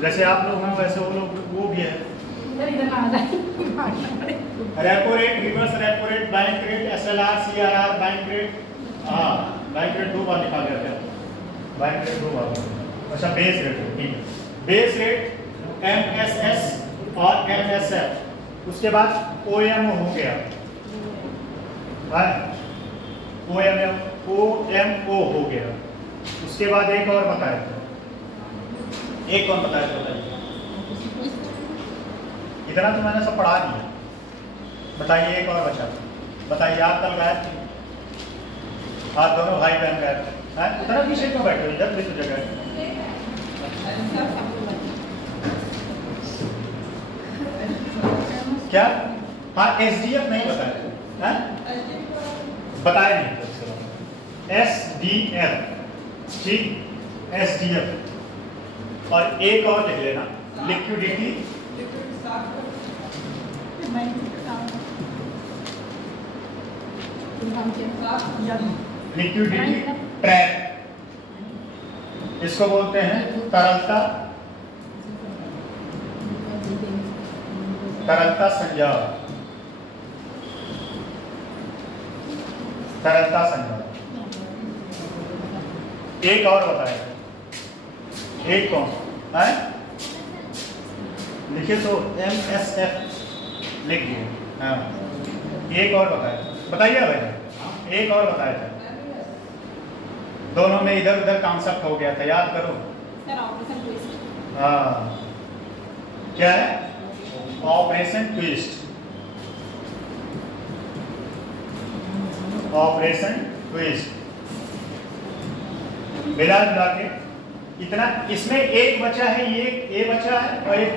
जैसे आप लोग हैं वैसे वो लोग वो भी है। Repo rate, reverse repo rate, bank rate, SLR, CRR, bank rate. हाँ, बैंक रेट 2 बार लिखा गया था, बैंक रेट 2 बार। अच्छा, बेस रेट, ठीक है। बेस रेट MSS और MSF, उसके बाद OMO हो गया, OMO हो गया। उसके बाद एक और बताया था, एक कौन बताया था बताइए? इतना तो मैंने सब पढ़ा दिया, बताइए एक और बचा, बताइए। आप कल गए थे, आप दोनों भाई बहन गए थे, उतना पीछे क्यों बैठे हो? इधर भी तो जगह है। क्या? हाँ, SDF नहीं बताया, बताया नहीं SDF, ठीक, SDF। और एक और लिख लेना, लिक्विडिटी ट्रैप, इसको बोलते हैं तरलता, तरलता संजाल, तरलता संजाल। एक और बताया, एक कौन है? लिखिए तो MSF लिख दिए। हाँ, एक और बताया, बताइए भाई, एक और बताया था। दोनों में इधर उधर कॉन्सेप्ट हो गया था, याद करो। हाँ, क्या है? Operation twist, operation twist. मिला जुला के इतना, इसमें एक बचा है, ये बचा है और एक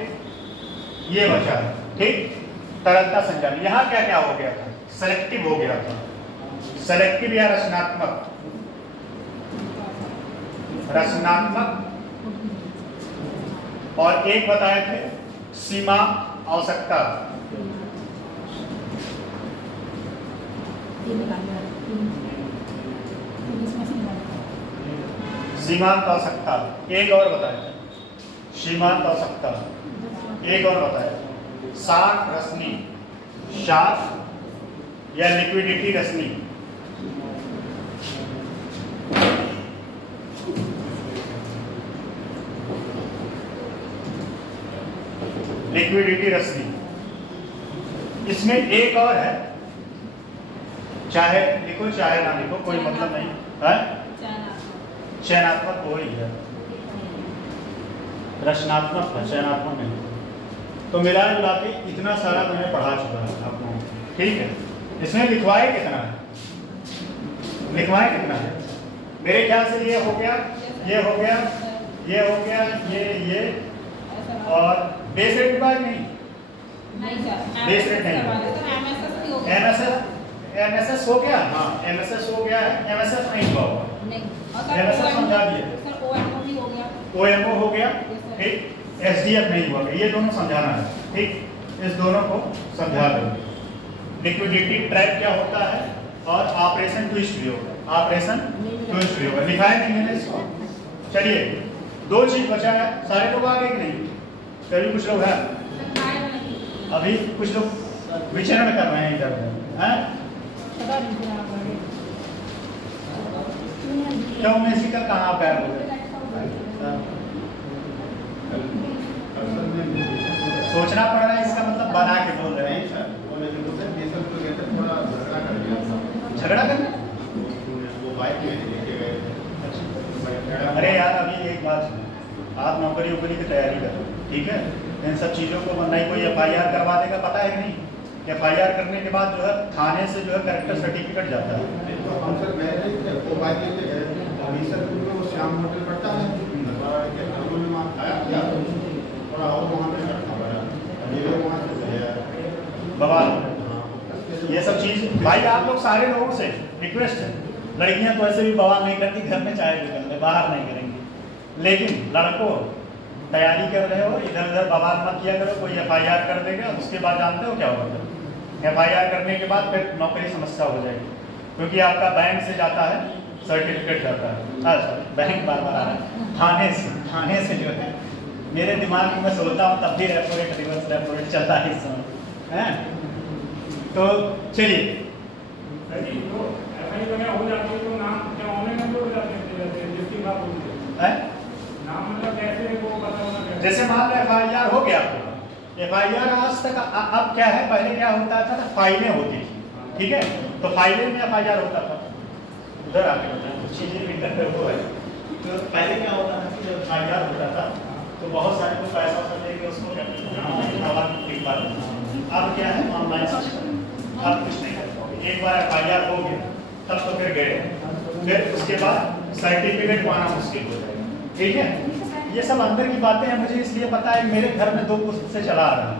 ये बचा है, ठीक। तरलता संचालन, यहाँ क्या क्या हो गया था? सेलेक्टिव हो गया था, सेलेक्टिव या रचनात्मक, रचनात्मक। और एक बताए थे सीमा आवश्यकता, सीमांत आवश्यकता। एक और बताया सीमांत आवश्यकता, एक और बताया शार्प रसनी, शार्प या लिक्विडिटी रसनी, लिक्विडिटी रसनी। इसमें एक और है, चाहे लिखो चाहे ना लिखो, कोई मतलब नहीं है। चयनात्मक हो ही है, रचनात्मक है, चयनात्मक नहीं। तो मिला जुला के इतना सारा मैंने पढ़ा चुका है आप लोगों को, ठीक है। इसमें लिखवाए कितना है, लिखवाए कितना है? मेरे ख्याल से ये हो गया, ये हो गया, ये हो गया, ये और बेस रेट के बाद नहीं, बेस रेट नहीं, MSS हो गया। हाँ, MSS हो गया है, MSF नहीं हुआ होगा, MSF समझा दिए, OMO हो गया, ठीक। SDF नहीं हुआ, ये दोनों समझाना है, ठीक। इस दोनों को समझा देंगे। लिक्विडिटी ट्रैप क्या होता है और ऑपरेशन ट्विस्ट भी होगा, ऑपरेशन ट्विस्ट भी होगा। लिखा है नहीं मैंने इसको? चलिए, 2 चीज बचा है, सारे लोग आ गए कि नहीं? कभी कुछ लोग हैं अभी, कुछ लोग विचरण कर रहे हैं इधर, हैं? क्यों में इसी का कहाँ पैर हो गया? सोचना पड़ रहा है, इसका मतलब बना के बोल रहे हैं। झगड़ा करना? अरे यार, अभी एक बात, आप नौकरी वोकरी की तैयारी करो, ठीक है। इन सब चीज़ों को नहीं कोई FIR करवा देगा, पता है कि नहीं? FIR करने के बाद जो है थाने से जो है कैरेक्टर सर्टिफिकेट जाता है। श्याम होटल पड़ता है, बाबा, ये सब चीज भाई आप लोग सारे लोगों से रिक्वेस्ट है, लड़कियां तो ऐसे भी बवाल नहीं करती, घर में चाहे भी कर ले, बाहर नहीं करेंगी। लेकिन लड़कों, तैयारी कर रहे हो, इधर उधर बवाल मत किया करो, कोई FIR कर देगा, उसके बाद जानते हो क्या होगा? FIR करने के बाद फिर नौकरी समस्या हो जाएगी, क्योंकि आपका बैंक से जाता है सर्टिफिकेट जाता है। अच्छा, बैंक बार बार आ रहा है, थाने से जो है मेरे दिमाग में मैं सोचता हूँ तब भी repo rate reverse repo rate चलता है इस समय, हैं? तो चलिए, हो जाती है तो नाम ऑनलाइन हो जाते हैं जिसकी बात होती है नाम मतलब कैसे वो पता होना चाहिए। जैसे मान लो FIR हो गया आपको, FIR आज तक अब क्या है, पहले क्या होता था, फाइलें होती थी, ठीक है, तो फाइलें में FIR होता था। उधर आके बताएं चीजें भी करते हुए है। तो पहले क्या होता था कि जब FIR होता था तो बहुत सारे लोग पैसा लेके उसको कहते थे। अब क्या है, ऑनलाइन सिस्टम, अब कुछ नहीं कर पाओगे। एक बार FIR हो गया तब तो फिर गए, फिर उसके बाद सर्टिफिकेट पाना मुश्किल हो जाएगा, ठीक है। ये सब अंदर की बातें हैं, मुझे इसलिए पता है, मेरे घर में 2 पुस्त से चला आ रहा है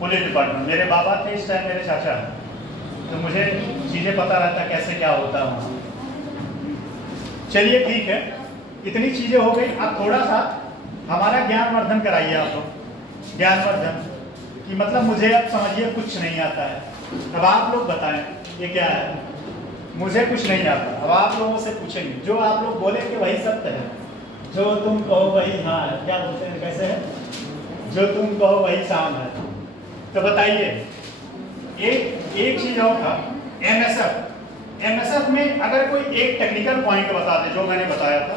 पुलिस डिपार्टमेंट। मेरे बाबा थे इस टाइम, मेरे चाचा हैं, तो मुझे चीज़ें पता रहता है कैसे क्या होता है वहाँ। चलिए ठीक है, इतनी चीज़ें हो गई। अब थोड़ा सा हमारा ज्ञानवर्धन कराइए आप लोग, ज्ञानवर्धन कि मतलब मुझे अब समझिए कुछ नहीं आता है, अब आप लोग बताएं ये क्या है। मुझे कुछ नहीं आता, अब आप लोगों से पूछेंगे, जो आप लोग बोलेंगे वही सत्य है, जो तुम कहो वही हाँ है, क्या बोलते हैं, कैसे है, जो तुम कहो वही शाम है। तो बताइए, एक चीज और था, MSF में अगर कोई एक टेक्निकल पॉइंट बता दे जो मैंने बताया था,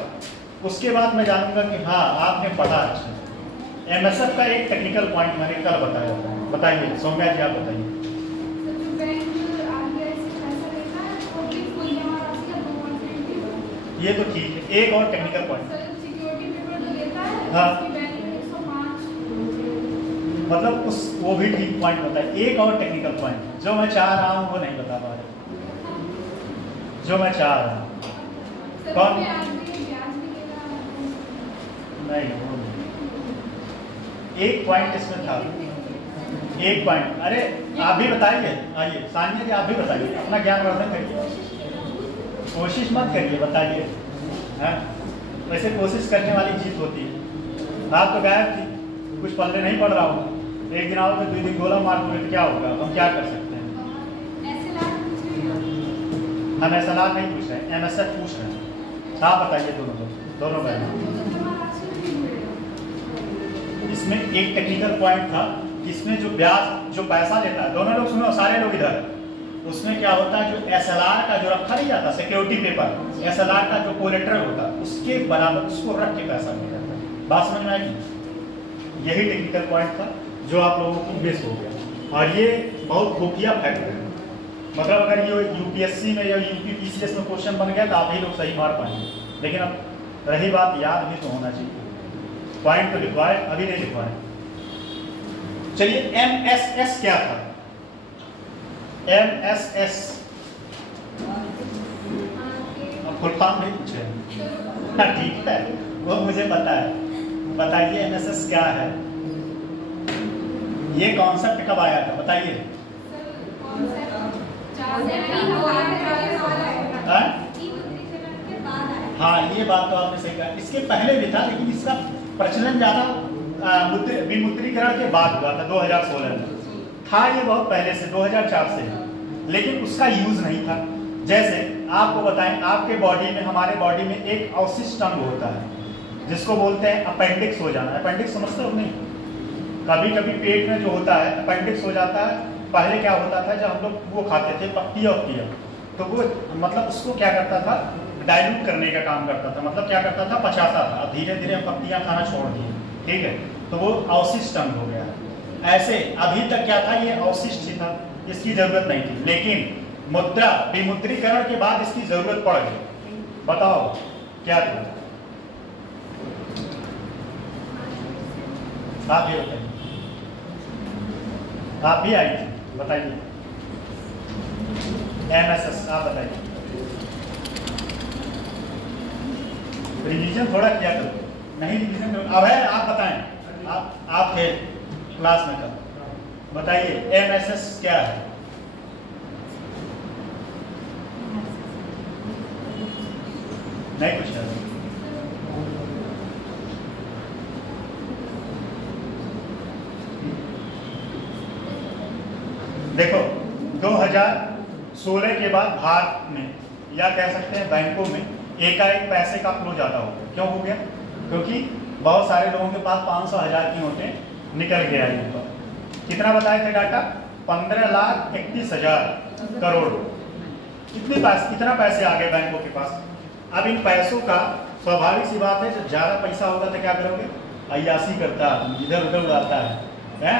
उसके बाद मैं जानूंगा कि हाँ आपने पढ़ा अच्छा। MSF का एक टेक्निकल पॉइंट मैंने कल बताया था, बताइए सौम्या जी, आप बताइए। ये तो ठीक है, एक और टेक्निकल पॉइंट, हाँ मतलब उस वो भी ठीक पॉइंट बताए। एक और टेक्निकल पॉइंट जो मैं चाह रहा हूँ वो नहीं बता पा रहे, जो मैं चाह रहा हूँ कौन, नहीं वो नहीं। एक पॉइंट इसमें था, एक पॉइंट, अरे आप भी बताइए, आइए सानिया जी आप भी बताइए, अपना ज्ञानवर्धन करिए, कोशिश मत करिए, बताइए। हाँ वैसे कोशिश करने वाली चीज होती है। आप तो गायब थी, कुछ पढ़ने नहीं पढ़ रहा हूँ, एक दिन आओगे 2 दिन गोला मार दोगे तो क्या होगा, हम क्या कर सकते हैं। हम ऐसा लाभ नहीं पूछ रहे, MSF पूछ रहे हैं। आप बताइए दोनों बहन। इसमें एक टेक्निकल पॉइंट था, इसमें जो ब्याज जो पैसा लेता है, दोनों लोग सुनो, सारे लोग इधर, उसमें क्या होता है, जो SLR का जो रखा नहीं जाता सिक्योरिटी पेपर, SLR का जो कोलेटरल होता है उसके बराबर उसको रख के पैसा मिल जाता है। बात समझ में आएगी। यही टेक्निकल पॉइंट था जो आप लोगों को मिस हो गया, और ये बहुत खुफिया फैक्ट है। मतलब अगर ये UPSC में या UPPCS में क्वेश्चन बन गया तो आप ही लोग सही मार पाएंगे, लेकिन अब रही बात, याद भी तो होना चाहिए। पॉइंट तो लिखवाए, अभी नहीं लिखवाए। चलिए MSS क्या था, MSS अब फुल फॉर्म नहीं पूछे, हाँ ठीक है वो मुझे पता है, बताइए MSS क्या है, ये कॉन्सेप्ट कब आया था बताइए। हाँ ये बात तो आपने सही कहा, इसके पहले भी था लेकिन इसका प्रचलन ज्यादा विमुद्रीकरण के बाद हुआ था 2016 में। था ये बहुत पहले से 2004 से, लेकिन उसका यूज नहीं था। जैसे आपको बताएं, आपके बॉडी में, हमारे बॉडी में एक अवशिष्ट अंग होता है जिसको बोलते हैं अपेंडिक्स हो जाना। अपेंडिक्स समझते हो नहीं, कभी कभी पेट में जो होता है अपेंडिक्स हो जाता है। पहले क्या होता था, जब हम लोग वो खाते थे पत्ती और पिया, तो वो मतलब उसको क्या करता था, डाइल्यूट करने का काम करता था, मतलब क्या करता था, पचाता था। अब धीरे धीरे हम पत्तियाँ खाना छोड़ दिए, ठीक है, तो वो अवशिष्ट अंग हो गया। ऐसे अभी तक क्या था, ये अवशिष्ट ही था, इसकी जरूरत नहीं थी, लेकिन मुद्रा विमुद्रीकरण के बाद इसकी जरूरत पड़ गई। बताओ क्या था, आप ये बताइए, आप भी आई थी, बताइए। MSS आप बताइए, रिवीजन थोड़ा किया करो, नहीं रिवीजन करो। अब है, आप बताएं, आप थे क्लास में कब, बताइए MSS क्या है। नहीं पूछा, देखो 2016 के बाद भारत में, या कह सकते हैं बैंकों में, एकाएक पैसे का फ्लो ज्यादा हो गया। क्यों हो गया? क्योंकि बहुत सारे लोगों के पास 500,000 की नोटें निकल गया है ऊपर। कितना बताए थे डाटा? 15,31,000 करोड़। कितना पैसे आ गए बैंकों के पास। अब इन पैसों का स्वाभाविक सी बात है, जब ज़्यादा पैसा होगा तो क्या करोगे? अय्यासी करता है, इधर उधर उड़ाता है।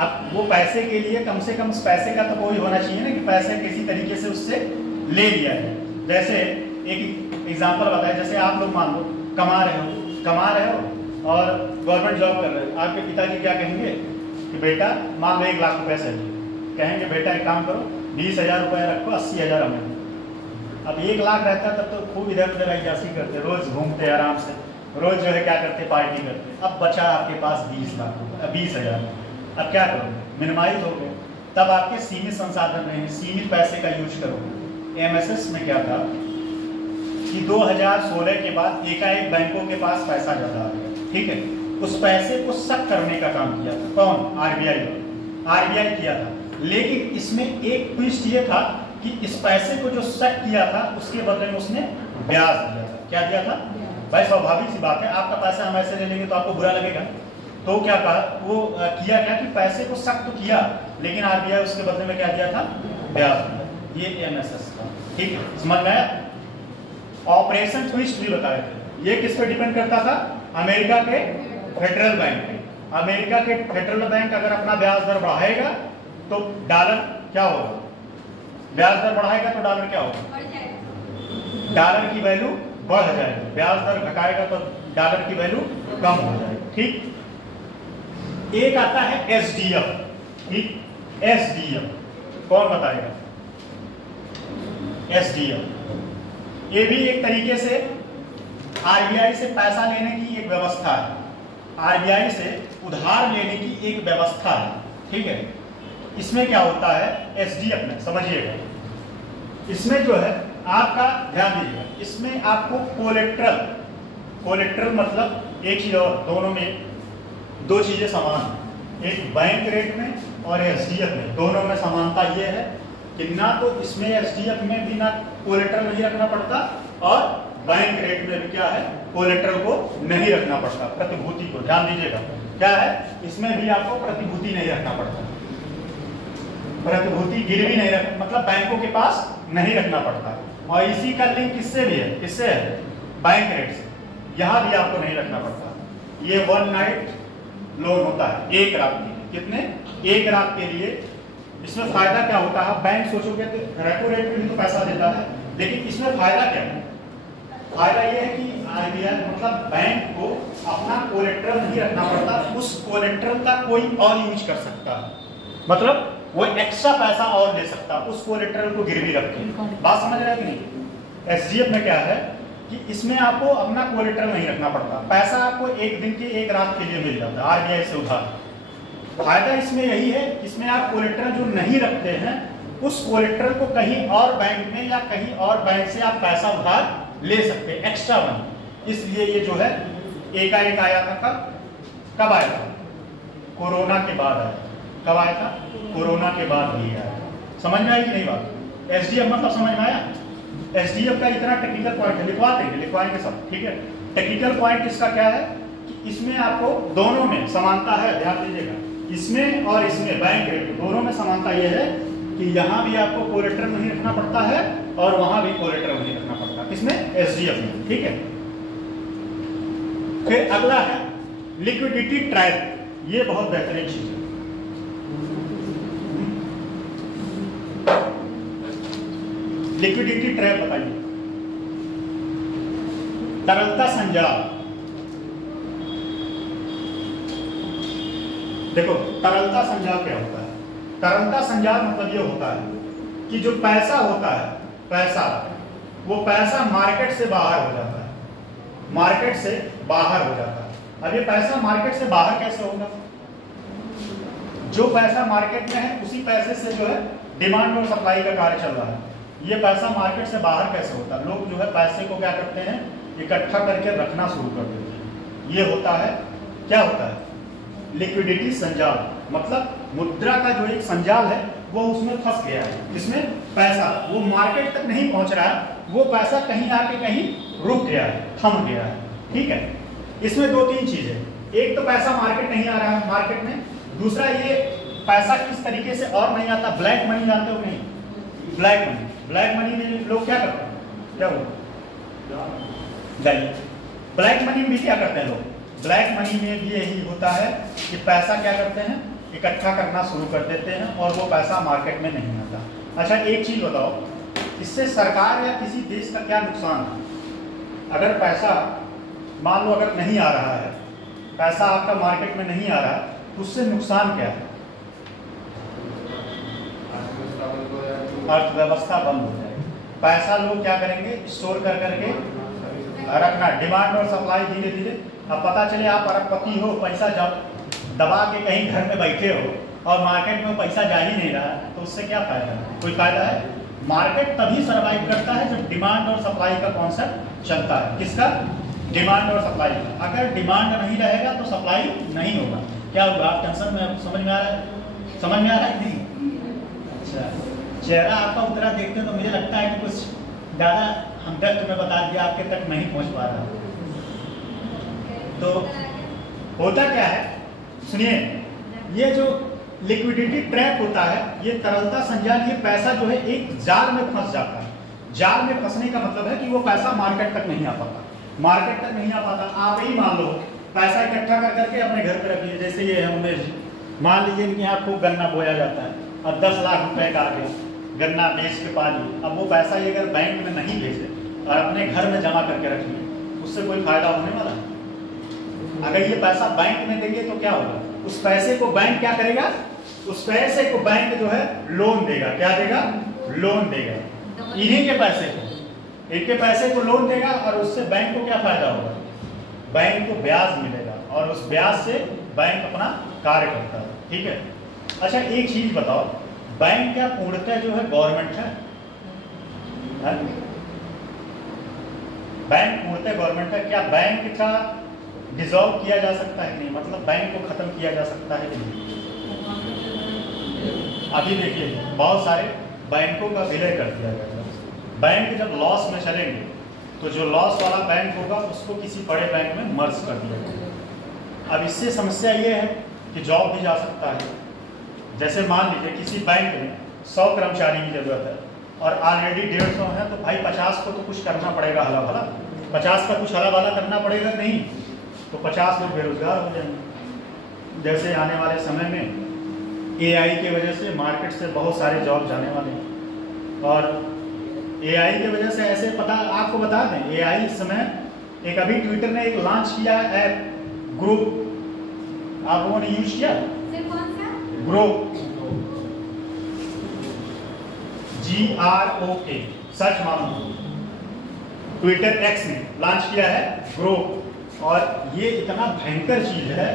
अब वो पैसे के लिए कम से कम उस पैसे का तो कोई होना चाहिए ना कि पैसे किसी तरीके से उससे ले लिया है। जैसे एक एग्जांपल बताए, जैसे आप लोग मान लो कमा रहे हो और गवर्नमेंट जॉब कर रहे हो। आपके पिताजी क्या कहेंगे कि बेटा मान लो 1 लाख रुपए से कहेंगे बेटा एक काम करो 20,000 रुपये रखो, 80,000 हमें। अब 1 लाख रहता तब तो खूब इधर उधर अय्यासी करते, रोज घूमते आराम से, रोज जो है क्या करते, पार्टी करते। अब बचा आपके पास 20 लाख रुपये, 20,000। अब क्या करोगे? मिनिमाइज हो गए। तब आपके सीमित संसाधन रहे, सीमित पैसे का यूज करोगे। एमएसएस में क्या था कि 2016 के बाद एकाएक बैंकों के पास पैसा ज़्यादा आ गया, ठीक है। उस पैसे को सख्त करने का काम किया था कौन? आरबीआई किया था। लेकिन इसमें एक ट्विस्ट ये था कि इस पैसे को जो सख्त किया था उसके बदले में उसने ब्याज दिया था। क्या दिया था भाई? स्वाभाविक सी बात है, आपका पैसा हम ऐसे ले लेंगे तो आपको बुरा लगेगा। तो क्या कहा वो किया क्या कि पैसे को सख्त तो किया, लेकिन आरबीआई उसके बदले में क्या दिया था? ब्याज दिया। ये एमएसएस था, ठीक है। समझ में आया? ऑपरेशन ट्विस्ट भी बताए थे। ये किस पे डिपेंड करता था? अमेरिका के फेडरल बैंक पे। अमेरिका के फेडरल बैंक अगर अपना ब्याज दर बढ़ाएगा तो डॉलर क्या होगा? ब्याज दर बढ़ाएगा तो डॉलर क्या होगा? डॉलर की वैल्यू बढ़ जाएगी। ब्याज दर घटाएगा तो डॉलर की वैल्यू कम हो जाएगी, ठीक। एक आता है एसडीएफ, ठीक। एसडीएफ कौन बताएगा? एसडीएफ ये भी एक तरीके से आरबीआई से पैसा लेने की एक व्यवस्था है, आरबीआई से उधार लेने की एक व्यवस्था है, ठीक है। इसमें क्या होता है एसडीएफ में, समझिएगा, इसमें जो है आपका ध्यान दीजिएगा, इसमें आपको कोलेट्रल मतलब एक चीज और, दोनों में दो चीजें समान है, एक बैंक रेट में और एसडीएफ में, दोनों में समानता ये है कि ना तो इसमें एसडीएफ में भी ना कोलेट्रल नहीं रखना पड़ता और बैंक रेट में भी क्या है कोलेट्रल को नहीं रखना पड़ता, प्रतिभूति को। ध्यान दीजिएगा क्या है, इसमें भी आपको प्रतिभूति नहीं रखना पड़ता, प्रतिभूति गिरवी नहीं रख, मतलब बैंकों के पास नहीं रखना पड़ता। और इसी का लिंक किससे भी है, किससे है? बैंक रेट से। यहाँ भी आपको नहीं रखना पड़ता। ये 1 नाइट लोन होता है, 1 रात के लिए। कितने? 1 रात के लिए। इसमें फायदा क्या होता है? बैंक सोचोगे तो रेपो रेट में भी तो पैसा देता है, लेकिन इसमें फायदा क्या है? फायदा यह है कि आरबीआई मतलब बैंक को अपना कोलेट्रल नहीं रखना पड़ता, उस कोलेट्रल का कोई और यूज कर सकता है, मतलब वो एक्स्ट्रा पैसा और ले सकता उस कोलेट्रल को गिरवी रख के। बात समझ रहे हैं कि नहीं? एसडीएफ में क्या है कि इसमें आपको अपना कोलेट्रल नहीं रखना पड़ता, पैसा आपको 1 दिन के 1 रात के लिए मिल जाता है आरबीआई से उधार। फायदा इसमें यही है, इसमें आप कोलेट्रल जो नहीं रखते हैं उस कोलेट्रल को कहीं और बैंक में या कहीं और बैंक से आप पैसा उधार ले सकते हैं, एक्स्ट्रा मनी। इसलिए ये जो है एकाएक आया था। कब आया था? कोरोना के बाद आया। कब आया था? कोरोना के बाद भी आया। समझ में आई कि नहीं बात? एसडीएफ मतलब समझ में आया? एसडीएफ का इतना टेक्निकल पॉइंट है, लिखवाएंगे सब, ठीक है। टेक्निकल पॉइंट इसका क्या है कि इसमें आपको दोनों में समानता है, ध्यान दीजिएगा, इसमें और इसमें बैंक रेट दोनों में समानता यह है कि यहाँ भी आपको कोलेट्रल नहीं रखना पड़ता है और वहां भी कोलेट्रल नहीं रखना पड़ता। किसमें? एसडीएफ में, ठीक है। फिर अगला है लिक्विडिटी ट्रैप। ये बहुत बेहतरीन चीज है। लिक्विडिटी ट्रैप बताइए। तरलता संजाल। देखो तरलता संजाल क्या होता है? तरलता संजाल मतलब ये होता है कि जो पैसा होता है, पैसा, वो पैसा मार्केट से बाहर हो जाता है, मार्केट से बाहर हो जाता है। अब ये पैसा मार्केट से बाहर कैसे होगा? जो पैसा मार्केट में है उसी पैसे से जो है डिमांड और सप्लाई का कार्य चल रहा है। ये पैसा मार्केट से बाहर कैसे होता है? लोग जो है पैसे को क्या करते हैं, इकट्ठा करके रखना शुरू कर देते हैं। ये होता है, क्या होता है? लिक्विडिटी संजाल, मतलब मुद्रा का जो एक संजाल है वो उसमें फंस गया है। इसमें पैसा वो मार्केट तक नहीं पहुंच रहा है, वो पैसा कहीं आके कहीं रुक गया है, थम गया है, ठीक है। इसमें दो तीन चीजें, एक तो पैसा मार्केट नहीं आ रहा है मार्केट में, दूसरा ये पैसा किस तरीके से और नहीं आता, ब्लैक मनी जानते हो नहीं? ब्लैक मनी में लोग क्या करते हैं, क्या हुआ जाइए, ब्लैक मनी में भी क्या करते हैं लोग, ब्लैक मनी में भी यही होता है कि पैसा क्या करते हैं, इकट्ठा करना शुरू कर देते हैं और वो पैसा मार्केट में नहीं आता। अच्छा एक चीज बताओ, इससे सरकार या किसी देश का क्या नुकसान है? अगर पैसा मान लो अगर नहीं आ रहा है, पैसा आपका मार्केट में नहीं आ रहा है, तो उससे नुकसान क्या है? अर्थव्यवस्था बंद हो जाएगी। पैसा लोग क्या करेंगे, स्टोर कर करके रखना, डिमांड और सप्लाई धीरे धीरे, अब पता चले आप अरबपति हो, पैसा जब दबा के कहीं घर में बैठे हो और मार्केट में पैसा जा ही नहीं रहा, तो उससे क्या फायदा है? कोई फायदा है? मार्केट तभी सर्वाइव करता है जब डिमांड और सप्लाई का कॉन्सेप्ट चलता है। किसका? डिमांड और सप्लाई का। अगर डिमांड नहीं रहेगा तो सप्लाई नहीं होगा। क्या होगा? आप टेंशन में, समझ में आ रहा है? समझ में आ रहा है नहीं? अच्छा, चेहरा आपका उतरा देखते तो मुझे लगता है कि कुछ ज़्यादा हमदर्द में बता दिया, आपके तक नहीं पहुंच पा रहा। तो होता क्या है, सुनिए, ये जो लिक्विडिटी ट्रैप होता है, ये तरलता संजाल, ये पैसा जो है एक जाल में फंस जाता है। जाल में फंसने का मतलब है कि वो पैसा मार्केट तक नहीं आ पाता, मार्केट तक नहीं आ पाता। आप ही मान लो पैसा इकट्ठा कर करके अपने घर पे रखिए, जैसे ये है उमेश जी, मान लीजिए कि यहाँ खूब गन्ना बोया जाता है, अब 10 लाख रुपए का आ गया गन्ना बेच के पा लिया। अब वो पैसा ये अगर बैंक में नहीं भेजे और अपने घर में जमा करके रखिए, उससे कोई फायदा होने वाला है? अगर ये पैसा बैंक में देंगे तो क्या होगा? उस पैसे को बैंक क्या करेगा? उस पैसे को बैंक जो है लोन देगा। क्या देगा? लोन देगा। इन्हीं के पैसे को, इनके पैसे को लोन देगा और उससे बैंक को क्या फायदा होगा? बैंक को ब्याज मिलेगा और उस ब्याज से बैंक अपना कार्य करता है। ठीक है। अच्छा एक चीज बताओ, बैंक क्या पूर्णतः जो है गवर्नमेंट है? बैंक पूर्णतः गवर्नमेंट है? क्या बैंक का डिसॉल्व किया जा सकता है कि नहीं? मतलब बैंक को खत्म किया जा सकता है कि नहीं? अभी देखिए बहुत सारे बैंकों का विलय कर दिया गया है। बैंक जब लॉस में चलेंगे तो जो लॉस वाला बैंक होगा उसको किसी बड़े बैंक में मर्ज कर दिया जाएगा। अब इससे समस्या ये है कि जॉब भी जा सकता है। जैसे मान लीजिए किसी बैंक में 100 कर्मचारी की जरूरत है और ऑलरेडी 150 है, तो भाई 50 को तो कुछ करना पड़ेगा, हला भला 50 का कुछ हला भला करना पड़ेगा नहीं, तो 50 लोग बेरोजगार हो जाएंगे। जैसे आने वाले समय में AI की वजह से मार्केट से बहुत सारे जॉब जाने वाले हैं, और AI की वजह से ऐसे आपको बता दें, AI इस समय एक अभी ट्विटर ने एक लॉन्च किया है ऐप ग्रुप, आप लोगों ने यूज किया? ग्रुप, GROK, सर्च मारो, ट्विटर X ने लॉन्च किया है ग्रुप। और ये इतना भयंकर चीज है,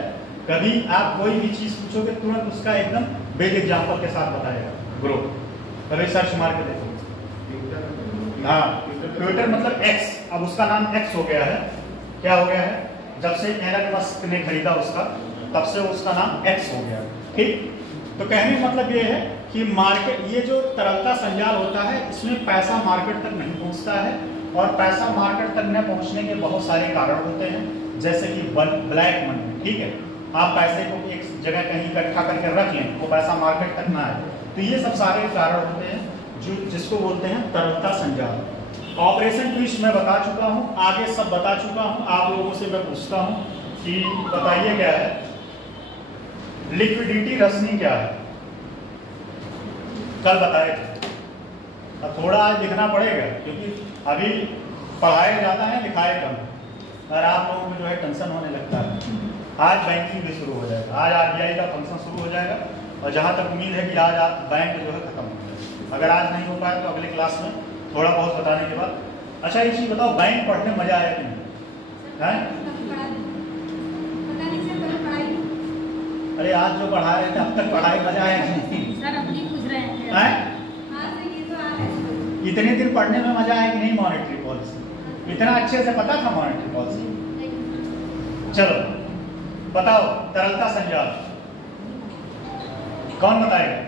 कभी आप कोई भी चीज पूछोगे तुरंत उसका एकदम बेद एग्जाम्पल के साथ बताएगा ग्रुप। कभी सर्च मार के देखो। हाँ, ट्विटर मतलब X, अब उसका नाम X हो गया है। क्या हो गया है? जब से एलन मस्क ने खरीदा उसका, तब से उसका नाम X हो गया। ठीक, तो कहने का मतलब ये है कि मार्केट, ये जो तरलता संजाल होता है, इसमें पैसा मार्केट तक नहीं पहुंचता है, और पैसा मार्केट तक न पहुंचने के बहुत सारे कारण होते हैं, जैसे कि ब्लैक मनी। ठीक है, आप पैसे को एक जगह कहीं इकट्ठा करके रख लें, वो पैसा मार्केट तक ना आए, तो ये सब सारे कारण होते हैं जो जिसको बोलते हैं तरलता संजाल। ऑपरेशन ट्विस्ट मैं बता चुका हूँ, आगे सब बता चुका हूँ। आप लोगों से मैं पूछता हूँ कि बताइए क्या है लिक्विडिटी रसनी क्या है? कल बताए थे, अब थोड़ा आज लिखना पड़ेगा क्योंकि अभी पढ़ाए ज़्यादा है, लिखाए कम, और आप लोगों में जो है टेंशन होने लगता है। आज बैंकिंग भी शुरू हो जाएगा, आज RBI का फंक्शन शुरू हो जाएगा, और जहाँ तक उम्मीद है कि आज आप बैंक जो है खत्म हो जाएगा। अगर आज नहीं हो पाए तो अगले क्लास में थोड़ा बहुत बताने के बाद। अच्छा एक चीज़ बताओ, बैंक पढ़ने में मजा आया कि नहीं? अरे आज जो पढ़ा रहे थे, अब तक पढ़ाई मजा आया कि नहीं? सर अपनी पूछ रहे हैं। इतने दिन पढ़ने में मजा आया कि नहीं? मॉनेटरी पॉलिसी इतना अच्छे से पता था मॉनेटरी पॉलिसी? चलो बताओ, तरलता संजाल कौन बताएगा?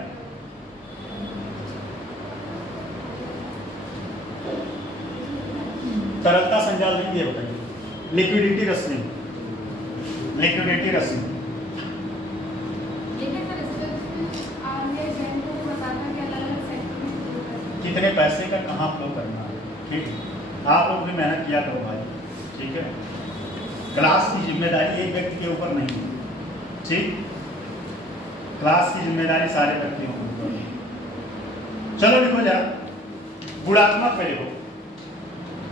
तरलता संजाल नहीं, ये बताइए। लिक्विडिटी रसनी लिक्विडिटी रसीद। कितने पैसे का कहाँ फ्लो करना है, ठीक है। आप लोग भी मेहनत किया करो भाई, ठीक है। क्लास की जिम्मेदारी एक व्यक्ति के ऊपर नहीं है, ठीक। क्लास की जिम्मेदारी सारे व्यक्तियों के ऊपर है। चलो लिखो जरा, गुणात्मक पे लिखो,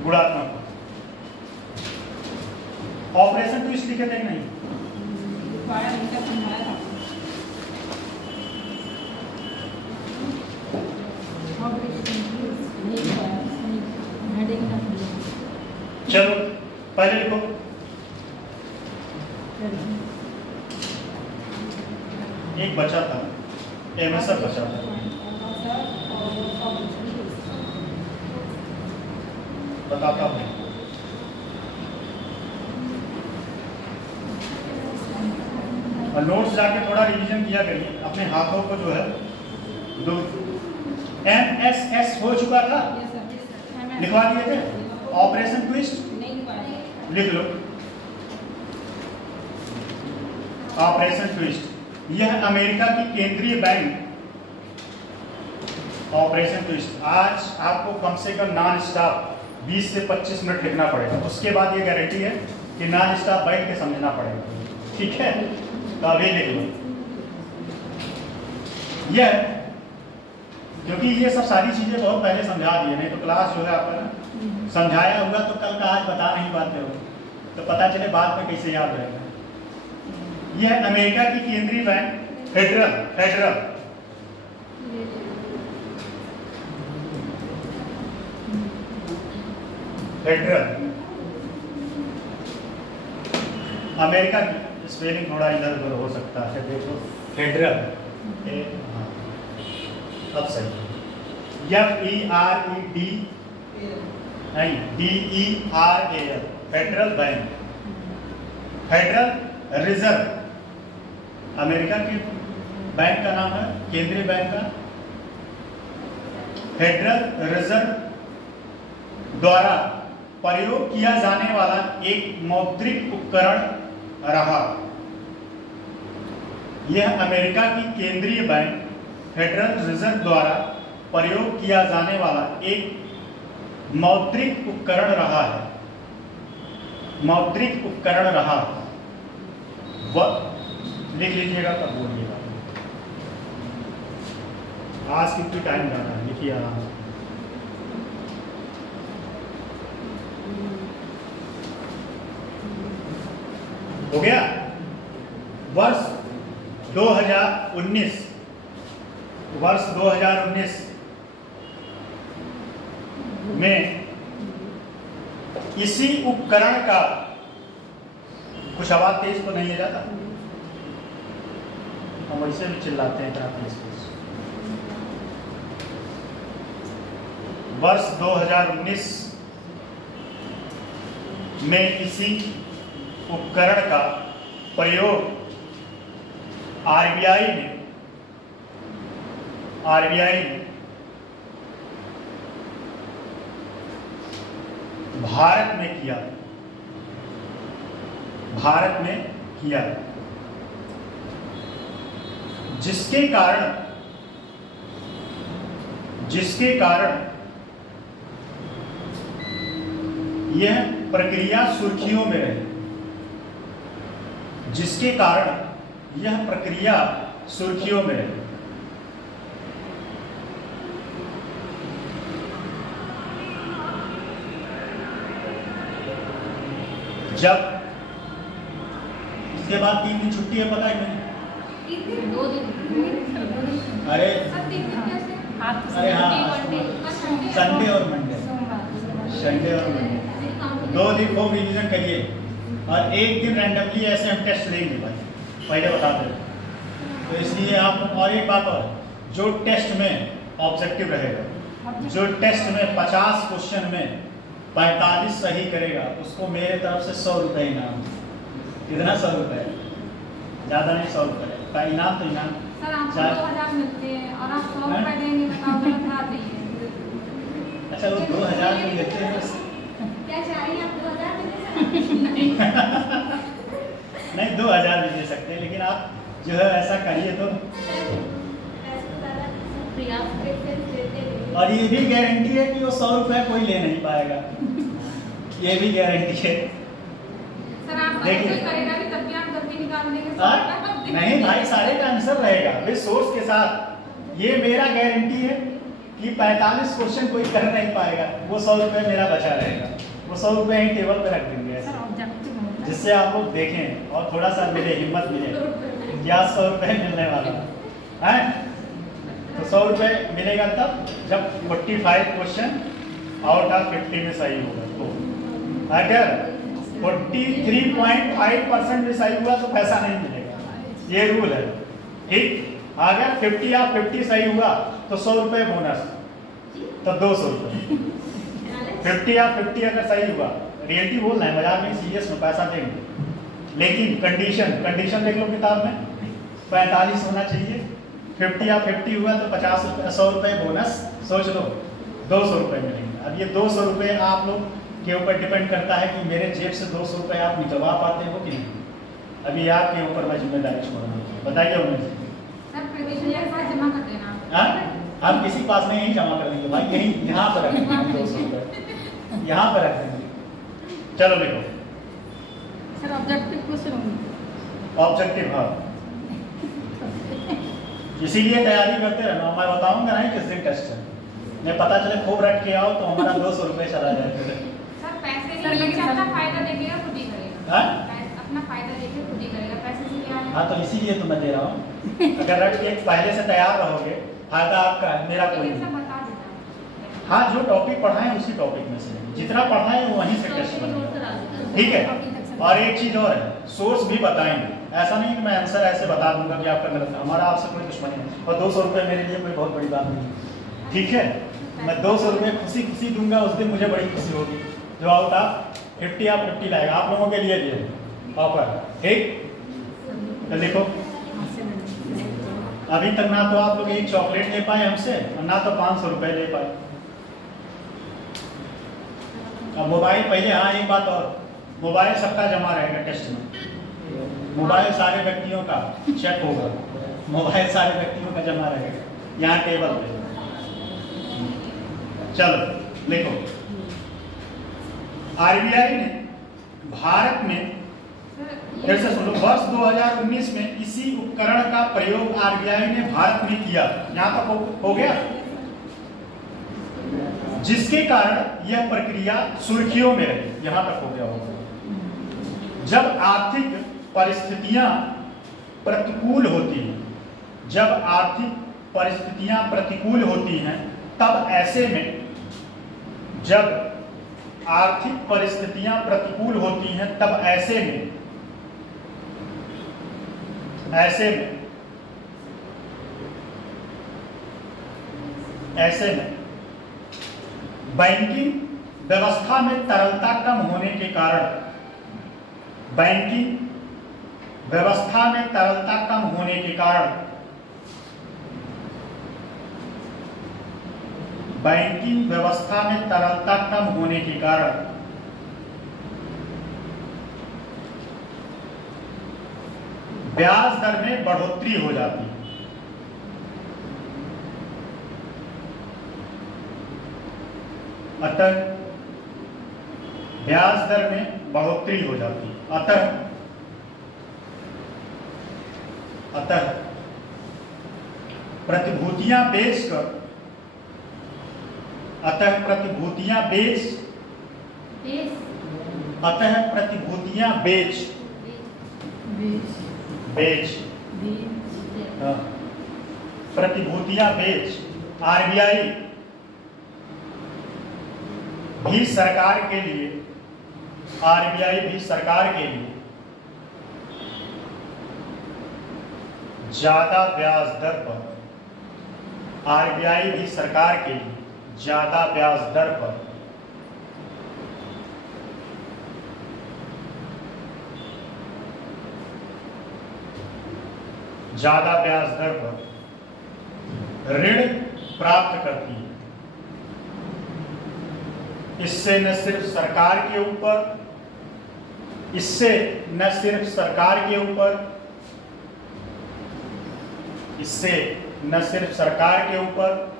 गुणात्मक ऑपरेशन तो इस लिखे थे नहीं, चलो पहले लिखो। एक बचा था, एमएसएफ बचा था। बताता हूँ, और नोट्स जाके थोड़ा रिवीजन किया करिए अपने हाथों को जो है। दो एमएसएस हो चुका था, लिखवा दिए थे। ऑपरेशन ट्विस्ट लिख लो, ऑपरेशन ट्विस्ट। यह अमेरिका की केंद्रीय बैंक, ऑपरेशन ट्विस्ट। आज आपको कम से कम नॉन स्टॉप 20 से 25 मिनट लिखना पड़ेगा, उसके बाद ये गारंटी है कि नॉन स्टॉप बैठ के समझना पड़ेगा, ठीक है। तो अभी लिख लो यह, क्योंकि ये सब सारी चीजें बहुत पहले समझा दिए, नहीं तो क्लास जो है आपका ना समझाया होगा तो कल का आज बता नहीं पाते हो, तो पता चले बाद में कैसे याद रहेगा। यह अमेरिका की केंद्रीय बैंक फेडरल अमेरिका की स्पेलिंग थोड़ा इधर उधर हो सकता है, देखो फेडरल, अब सही, FEREDDERAL, federal bank. Federal reserve America के बैंक का नाम है, केंद्रीय बैंक का। फेडरल रिजर्व द्वारा प्रयोग किया जाने वाला एक मौद्रिक उपकरण रहा। यह अमेरिका की केंद्रीय बैंक फेडरल रिजर्व द्वारा प्रयोग किया जाने वाला एक मौद्रिक उपकरण रहा है, मौद्रिक उपकरण रहा। वह लिख लीजिएगा तब बोलिएगा। आज कितनी टाइम जाना है, लिखिए आराम से। हो गया। वर्ष 2019 में इसी उपकरण का, कुछ आवाज तेज तो नहीं ले जाता, हम वैसे भी चिल्लाते हैं इतना तेज। वर्ष 2019 में इसी उपकरण का प्रयोग आरबीआई ने भारत में किया, जिसके कारण यह प्रक्रिया सुर्खियों में रही, जिसके कारण यह प्रक्रिया सुर्खियों में रही। जब इसके बाद 3 दिन छुट्टी है, पता है नहीं? 2 दिन। अरे अरे हाँ, संडे और मंडे, 2 दिन होम रिवीजन करिए और 1 दिन रैंडमली ऐसे हम टेस्ट लेंगे भाई, पहले बता दें। तो इसलिए आप, और एक बात और, जो टेस्ट में ऑब्जेक्टिव रहेगा, जो टेस्ट में 50 क्वेश्चन में 45 सही करेगा, उसको मेरे तरफ से 100 रुपये इनाम। कितना? 100 रुपये, ज़्यादा नहीं, 100 रुपये का इनाम। तो इनाम सर आपको 2000 मिलते हैं और आप 100 रुपये देंगे, बताओ गलत बात नहीं है। अच्छा, वो 2000 में देते हैं, क्या चाह रही हैं आप? 2000 देते हैं? नहीं 2000 भी दे सकते हैं, लेकिन आप जो है ऐसा करिए तो। और ये भी गारंटी है कि वो 100 रुपए कोई ले नहीं पाएगा, ये भी गारंटी है। सर आप देखिए करेगा भी तब भी आप गलती निकाल देंगे। नहीं भाई, सारे का आंसर रहेगा विद सोर्स के साथ। ये मेरा गारंटी है कि 45 क्वेश्चन कोई कर नहीं पाएगा, वो 100 रुपए मेरा बचा रहेगा, वो 100 रुपए ही टेबल पे रख देंगे ऐसे, जिससे आप लोग देखें और थोड़ा सा मिले, हिम्मत मिले क्या 100 रुपए मिलने वाला है। तो 100 रुपए मिलेगा तब जब 45 क्वेश्चन आउट ऑफ 50 में सही होगा। तो अगर 43.5% में सही हुआ तो पैसा नहीं मिलेगा, ये रूल है, ठीक। अगर 50 या 50 सही हुआ तो 100 रुपए बोनस, तो 200 रुपए। 50 या 50 अगर सही हुआ, रियलिटी बोल रहे हैं, मजाक में, सीरियस में, पैसा देंगे। लेकिन कंडीशन देख लो किताब में, 45 होना चाहिए, 50 या 50 हुआ तो 50 रुपये, 100 रुपये बोनस, सोच लो 200 रुपये मिलेंगे। अब ये 200 रुपये आप लोग के ऊपर डिपेंड करता है कि मेरे जेब से 200 रुपये आप निकलवा पाते हो कि नहीं। अभी आपके ऊपर मैं जिम्मेदारी छोड़ रहा हूँ, बताइए उन्हें। सर प्रीवियस ईयर का जमा कर देना। हाँ, आप किसी पास नहीं जमा कर देंगे भाई, यहीं यहाँ पर रख देंगे 200 रुपये, यहाँ पर रख देंगे। चलो लिखो सर ऑब्जेक्टिव क्वेश्चन, ऑब्जेक्टिव। हाँ, इसीलिए तैयारी करते रहना, मैं बताऊंगा नहीं किस दिन टेस्ट है, मैं पता चले खूब रट के आओ तो हमारा 200 रुपये चला जाए। सर पैसे नहीं लेके अपना फायदा देखेगा, खुद ही करेगा। हाँ? अपना फायदा देके खुद ही करेगा, पैसे से क्या है। हाँ, तो इसीलिए तो मैं दे रहा हूँ। अगर रट के पहले से तैयार रहोगे, फायदा आपका है, मेरा कोई नहीं। बता देता। हाँ, जो टॉपिक पढ़ाए उसी टॉपिक में से जितना पढ़ाए वो वहीं से टेस्ट बनेगा, ठीक है। और एक चीज और है, सोर्स भी बताएंगे, ऐसा नहीं कि मैं आंसर ऐसे बता दूंगा कि आपका गलत है, हमारा आपसे कोई दुश्मनी नहीं। और 200 रुपये मेरे लिए कोई बहुत बड़ी बात नहीं, ठीक है। मैं 200 रुपये खुशी दूंगा, उस दिन मुझे बड़ी खुशी होगी जो आउट ऑफ 50 या 50 लाएगा, आप लोगों के लिए दिए ऑफर, ठीक। तो देखो अभी तक ना तो आप लोग एक चॉकलेट ले पाए हमसे, और ना तो 500 रुपये ले पाए। अब मोबाइल पहले, हाँ एक बात और, मोबाइल सबका जमा रहेगा टेस्ट में, मोबाइल सारे व्यक्तियों का चेक होगा, मोबाइल सारे व्यक्तियों का जमा रहेगा यहाँ टेबल पे। चलो लिखो, आरबीआई ने भारत में, फिर से सुनो, वर्ष 2019 में इसी उपकरण का प्रयोग आरबीआई ने भारत में किया, यहाँ तक हो गया, जिसके कारण यह प्रक्रिया सुर्खियों में रही, यहां तक हो गया होगा। जब आर्थिक परिस्थितियां प्रतिकूल होती हैं, जब आर्थिक परिस्थितियां प्रतिकूल होती हैं, तब ऐसे में, जब आर्थिक परिस्थितियां प्रतिकूल होती हैं, तब ऐसे में बैंकिंग व्यवस्था में तरलता कम होने के कारण, बैंकिंग व्यवस्था में तरलता कम होने के कारण, बैंकिंग व्यवस्था में तरलता कम होने के कारण ब्याज दर में बढ़ोतरी हो जाती है। अतः ब्याज दर में बढ़ोतरी हो जाती है। अतः प्रतिभूतियां बेचकर, अतः प्रतिभूतियां बेच प्रतिभूतियां बेच आरबीआई भी सरकार के लिए, ज्यादा ब्याज दर पर, आरबीआई भी सरकार के लिए ज्यादा ब्याज दर पर ऋण प्राप्त करती है। इससे न सिर्फ सरकार के ऊपर, इससे न सिर्फ सरकार के ऊपर, इससे न सिर्फ सरकार के ऊपर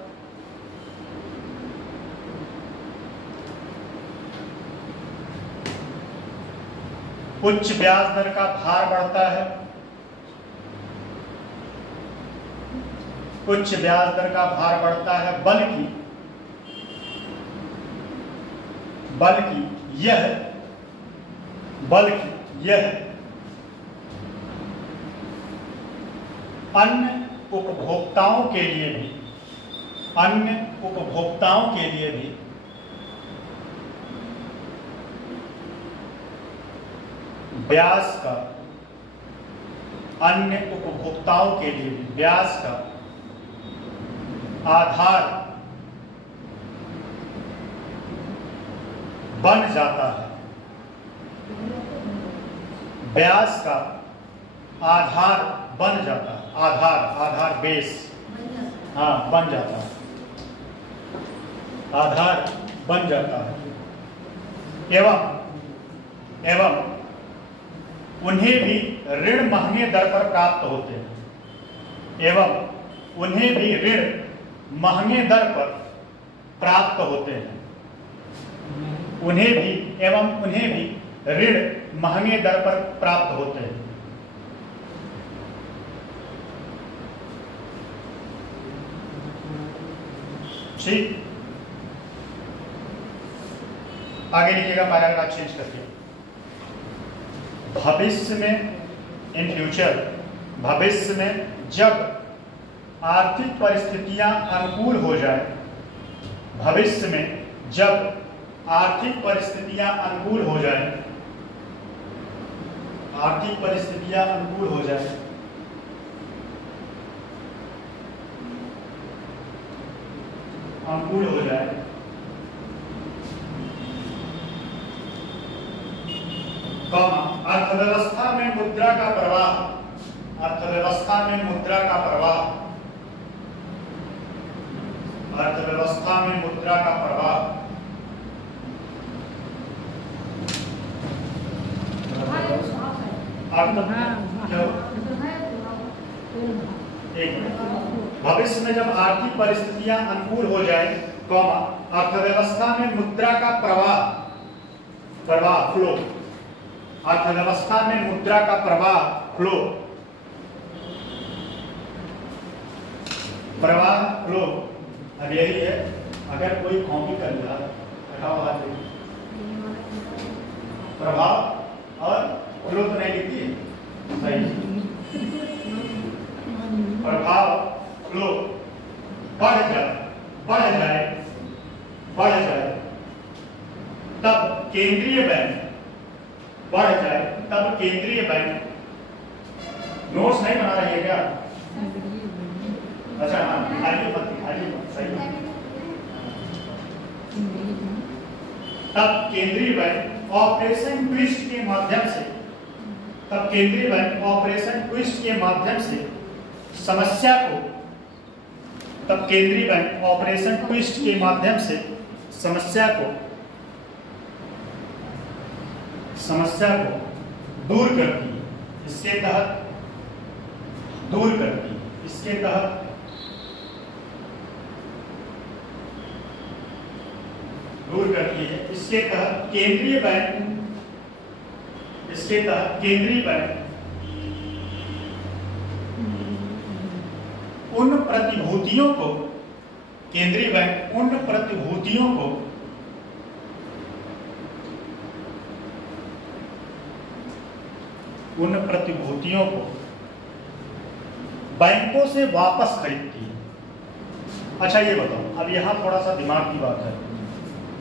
उच्च ब्याज दर का भार बढ़ता है, उच्च ब्याज दर का भार बढ़ता है, बल्कि यह अन्य उपभोक्ताओं के लिए भी ब्याज का आधार बन जाता है, ब्याज का आधार बन जाता है, आधार बेस, हाँ बन जाता है, आधार बन जाता है। एवं उन्हें भी ऋण महंगे दर पर प्राप्त होते हैं, उन्हें भी ऋण महंगे दर पर प्राप्त होते हैं, उन्हें भी ऋण महंगे दर पर प्राप्त होते हैं। ठीक, आगे लिखिएगा पैराग्राफ चेंज करके। भविष्य में, इन फ्यूचर, भविष्य में जब आर्थिक परिस्थितियां अनुकूल हो जाए, भविष्य में जब आर्थिक परिस्थितियां अनुकूल हो जाए, आर्थिक परिस्थितियां अनुकूल हो जाए, अर्थव्यवस्था में मुद्रा का प्रवाह, अर्थव्यवस्था में मुद्रा का प्रवाह, अर्थव्यवस्था में मुद्रा का प्रवाह भविष्य में जब आर्थिक परिस्थितियां अनुकूल हो जाए, अर्थव्यवस्था में मुद्रा का प्रवाह फ्लो, अर्थव्यवस्था में मुद्रा का प्रवाह फ्लो, अब यही है। अगर कोई कॉपी कर लिया, प्रभाव और फ्लो तो नहीं लिखती, सही, प्रभाव फ्लो बढ़ जाए तब केंद्रीय बैंक नोट्स नहीं बना रही है क्या? अच्छा हाँ, खाली मत सही। तब केंद्रीय बैंक ऑपरेशन ट्विस्ट के माध्यम से समस्या को दूर करती है, इसके तहत केंद्रीय बैंक उन प्रतिभूतियों को बैंकों से वापस खरीदती है। अच्छा ये बताओ, अब यहाँ थोड़ा सा दिमाग की बात है।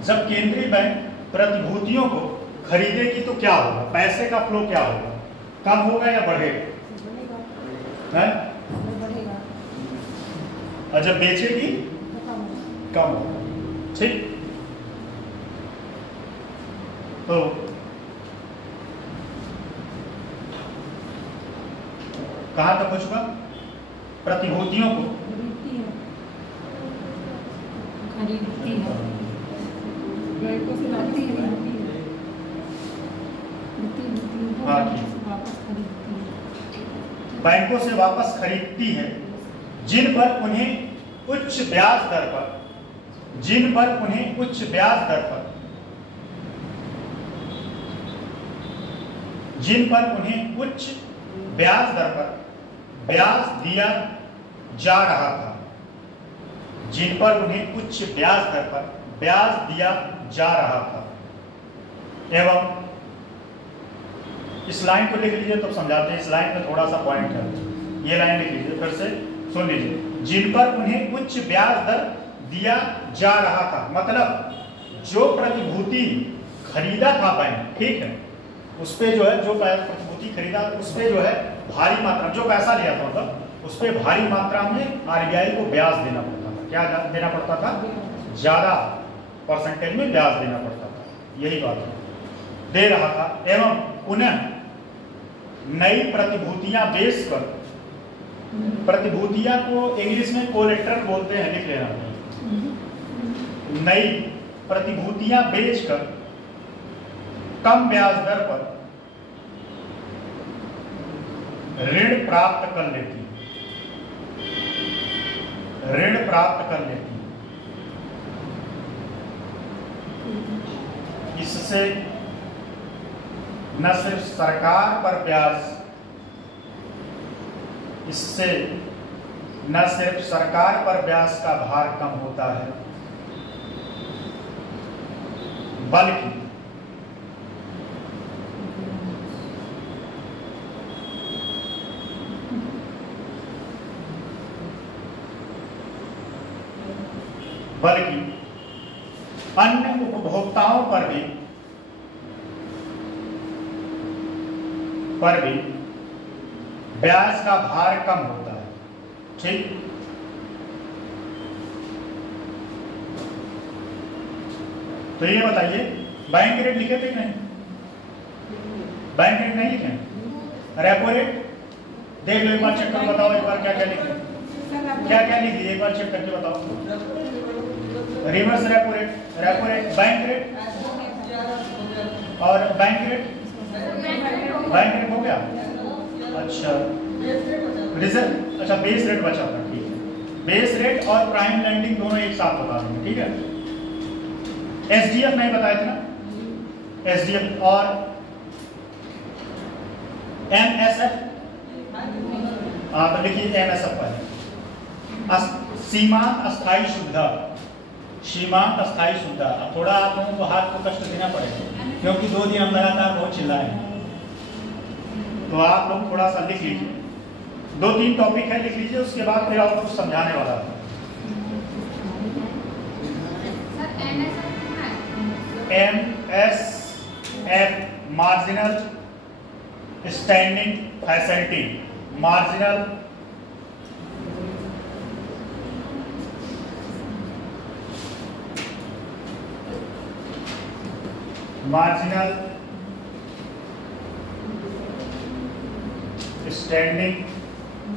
जब केंद्रीय बैंक प्रतिभूतियों को खरीदेगी तो क्या होगा? पैसे का फ्लो क्या होगा? कम होगा या बढ़ेगा? और जब बेचेगी कम होगा। ठीक, तो कहां तक हो चुका? प्रतिभूतियों को हाँ ठीक। बैंकों से वापस खरीदती है जिन पर उन्हें उच्च ब्याज दर पर ब्याज दिया जा रहा था, एवं इस लाइन को लिख लीजिए तो समझाते हैं। इस लाइन में थोड़ा सा पॉइंट है, ये लाइन लिख लीजिए, फिर से सुन लीजिए। जिन पर उन्हें उच्च ब्याज दर दिया जा रहा था, मतलब जो प्रतिभूति खरीदा था बैंक, ठीक है, उस पे जो है, जो प्रतिभूति खरीदा उस पे जो है भारी मात्रा, जो पैसा लिया था मतलब उस पे भारी मात्रा में आरबीआई को ब्याज देना पड़ता था। क्या देना पड़ता था? ज्यादा परसेंटेज में ब्याज देना पड़ता था, यही बात है, दे रहा था। एवं पुनः नई प्रतिभूतियां बेचकर, प्रतिभूतियां को इंग्लिश में कोलेट्रल बोलते हैं, लिख लेना। नई प्रतिभूतियां बेचकर कम ब्याज दर पर ऋण प्राप्त कर लेती, इससे न सिर्फ सरकार पर ब्याज का भार कम होता है, बल्कि अन्य उपभोक्ताओं पर भी ब्याज का भार कम होता है। ठीक, तो ये बताइए बैंक रेट लिखे थे कि नहीं? बैंक रेट नहीं लिखे? रेपो रेट देख लो, एक बार चेक करो, बताओ एक बार क्या क्या लिखे, क्या लिखी, एक बार चेक करके बताओ। Reverse repo rate, bank rate और बैंक रेट हो गया। अच्छा, रिजर्व, अच्छा बेस रेट बचा था, ठीक है। बेस रेट और प्राइम लैंडिंग दोनों एक साथ बता देंगे, ठीक है। एसडीएफ नहीं बताए थे ना, एसडीएफ और एमएसएफ, हाँ तो लिखिए एमएसएफ पर सीमांत अस्थायी सुविधा। अब थोड़ा आप लोगों को हाथ को कष्ट देना पड़ेगा क्योंकि 2 दिन हम लगातार बहुत चिल्लाए हैं, तो आप लोग थोड़ा सा लिख लीजिए। 2-3 टॉपिक है, लिख लीजिए, उसके बाद फिर आपको कुछ समझाने वाला है। MSF marginal standing facility, marginal standing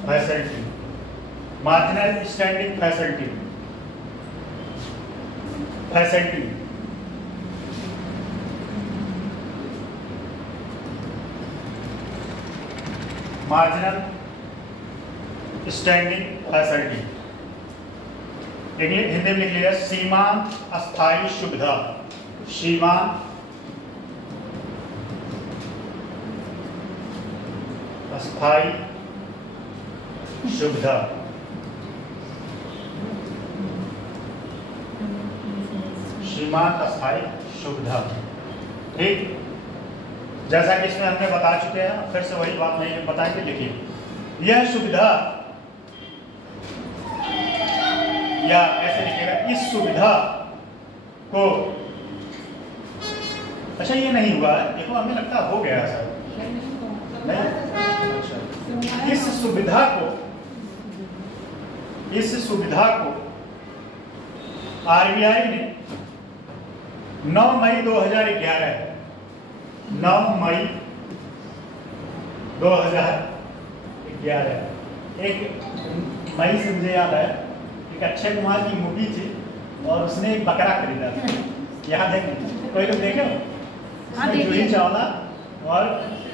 facility, marginal standing facility, marginal standing facility, Hindi में लिख लिया सीमांत अस्थायी सुविधा, सीमांत अस्थायी सुविधा। सीमांत अस्थायी सुविधा, ठीक। जैसा कि इसमें हमने बता चुके हैं, फिर से वही बात नहीं बता के लिखिए। यह सुविधा, या ऐसे लिखिएगा, इस सुविधा को, अच्छा ये नहीं हुआ है, देखो हमें लगता हो गया है सर, नहीं, इस सुविधा को आरबीआई ने 9 मई 2011 एक मई से मुझे याद है, एक अक्षय कुमार की मूवी थी और उसने एक बकरा खरीदा था, याद है कोई लोग देखे हो? जूही चावला और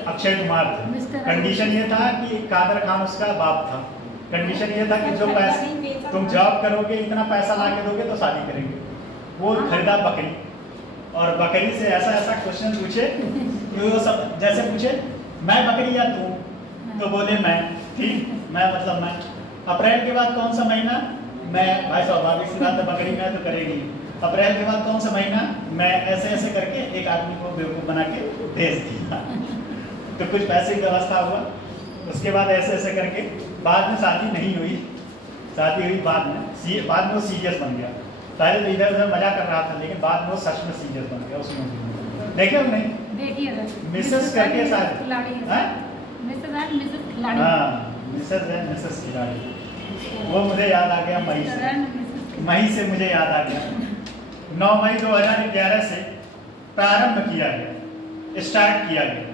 अक्षय कुमार थे। कंडीशन ये था कि कादर खान उसका बाप था। कंडीशन ये था कि जो पैसे तुम जॉब करोगे, इतना पैसा ला के दोगे तो शादी करेंगे। वो खरीदा बकरी, और बकरी से ऐसा ऐसा क्वेश्चन पूछे कि वो सब जैसे पूछे मैं बकरी या तू, तो बोले मैं, ठीक मैं मतलब मैं। अप्रैल के बाद कौन सा महीना, मैं, भाई स्वाभाविक सी बात है बकरी मैं तो करेगी। अप्रैल के बाद कौन सा महीना, मैं, ऐसे ऐसे करके एक आदमी को बेवकूफ़ बना के भेज दिया। तो कुछ पैसे की व्यवस्था हुआ, उसके बाद ऐसे ऐसे करके बाद में शादी नहीं हुई। शादी हुई बाद में वो सीरियस बन गया। पहले तो इधर उधर मजा कर रहा था, लेकिन बाद में वो सच में सीरियस बन गया। उसमें देखे हो नहीं, देखिए मिसेस करके शादी, मिसेस है मिसेस खिलाड़ी। वो मुझे याद आ गया मई से मुझे याद आ गया 9 मई 2011 से प्रारंभ किया गया, स्टार्ट किया गया।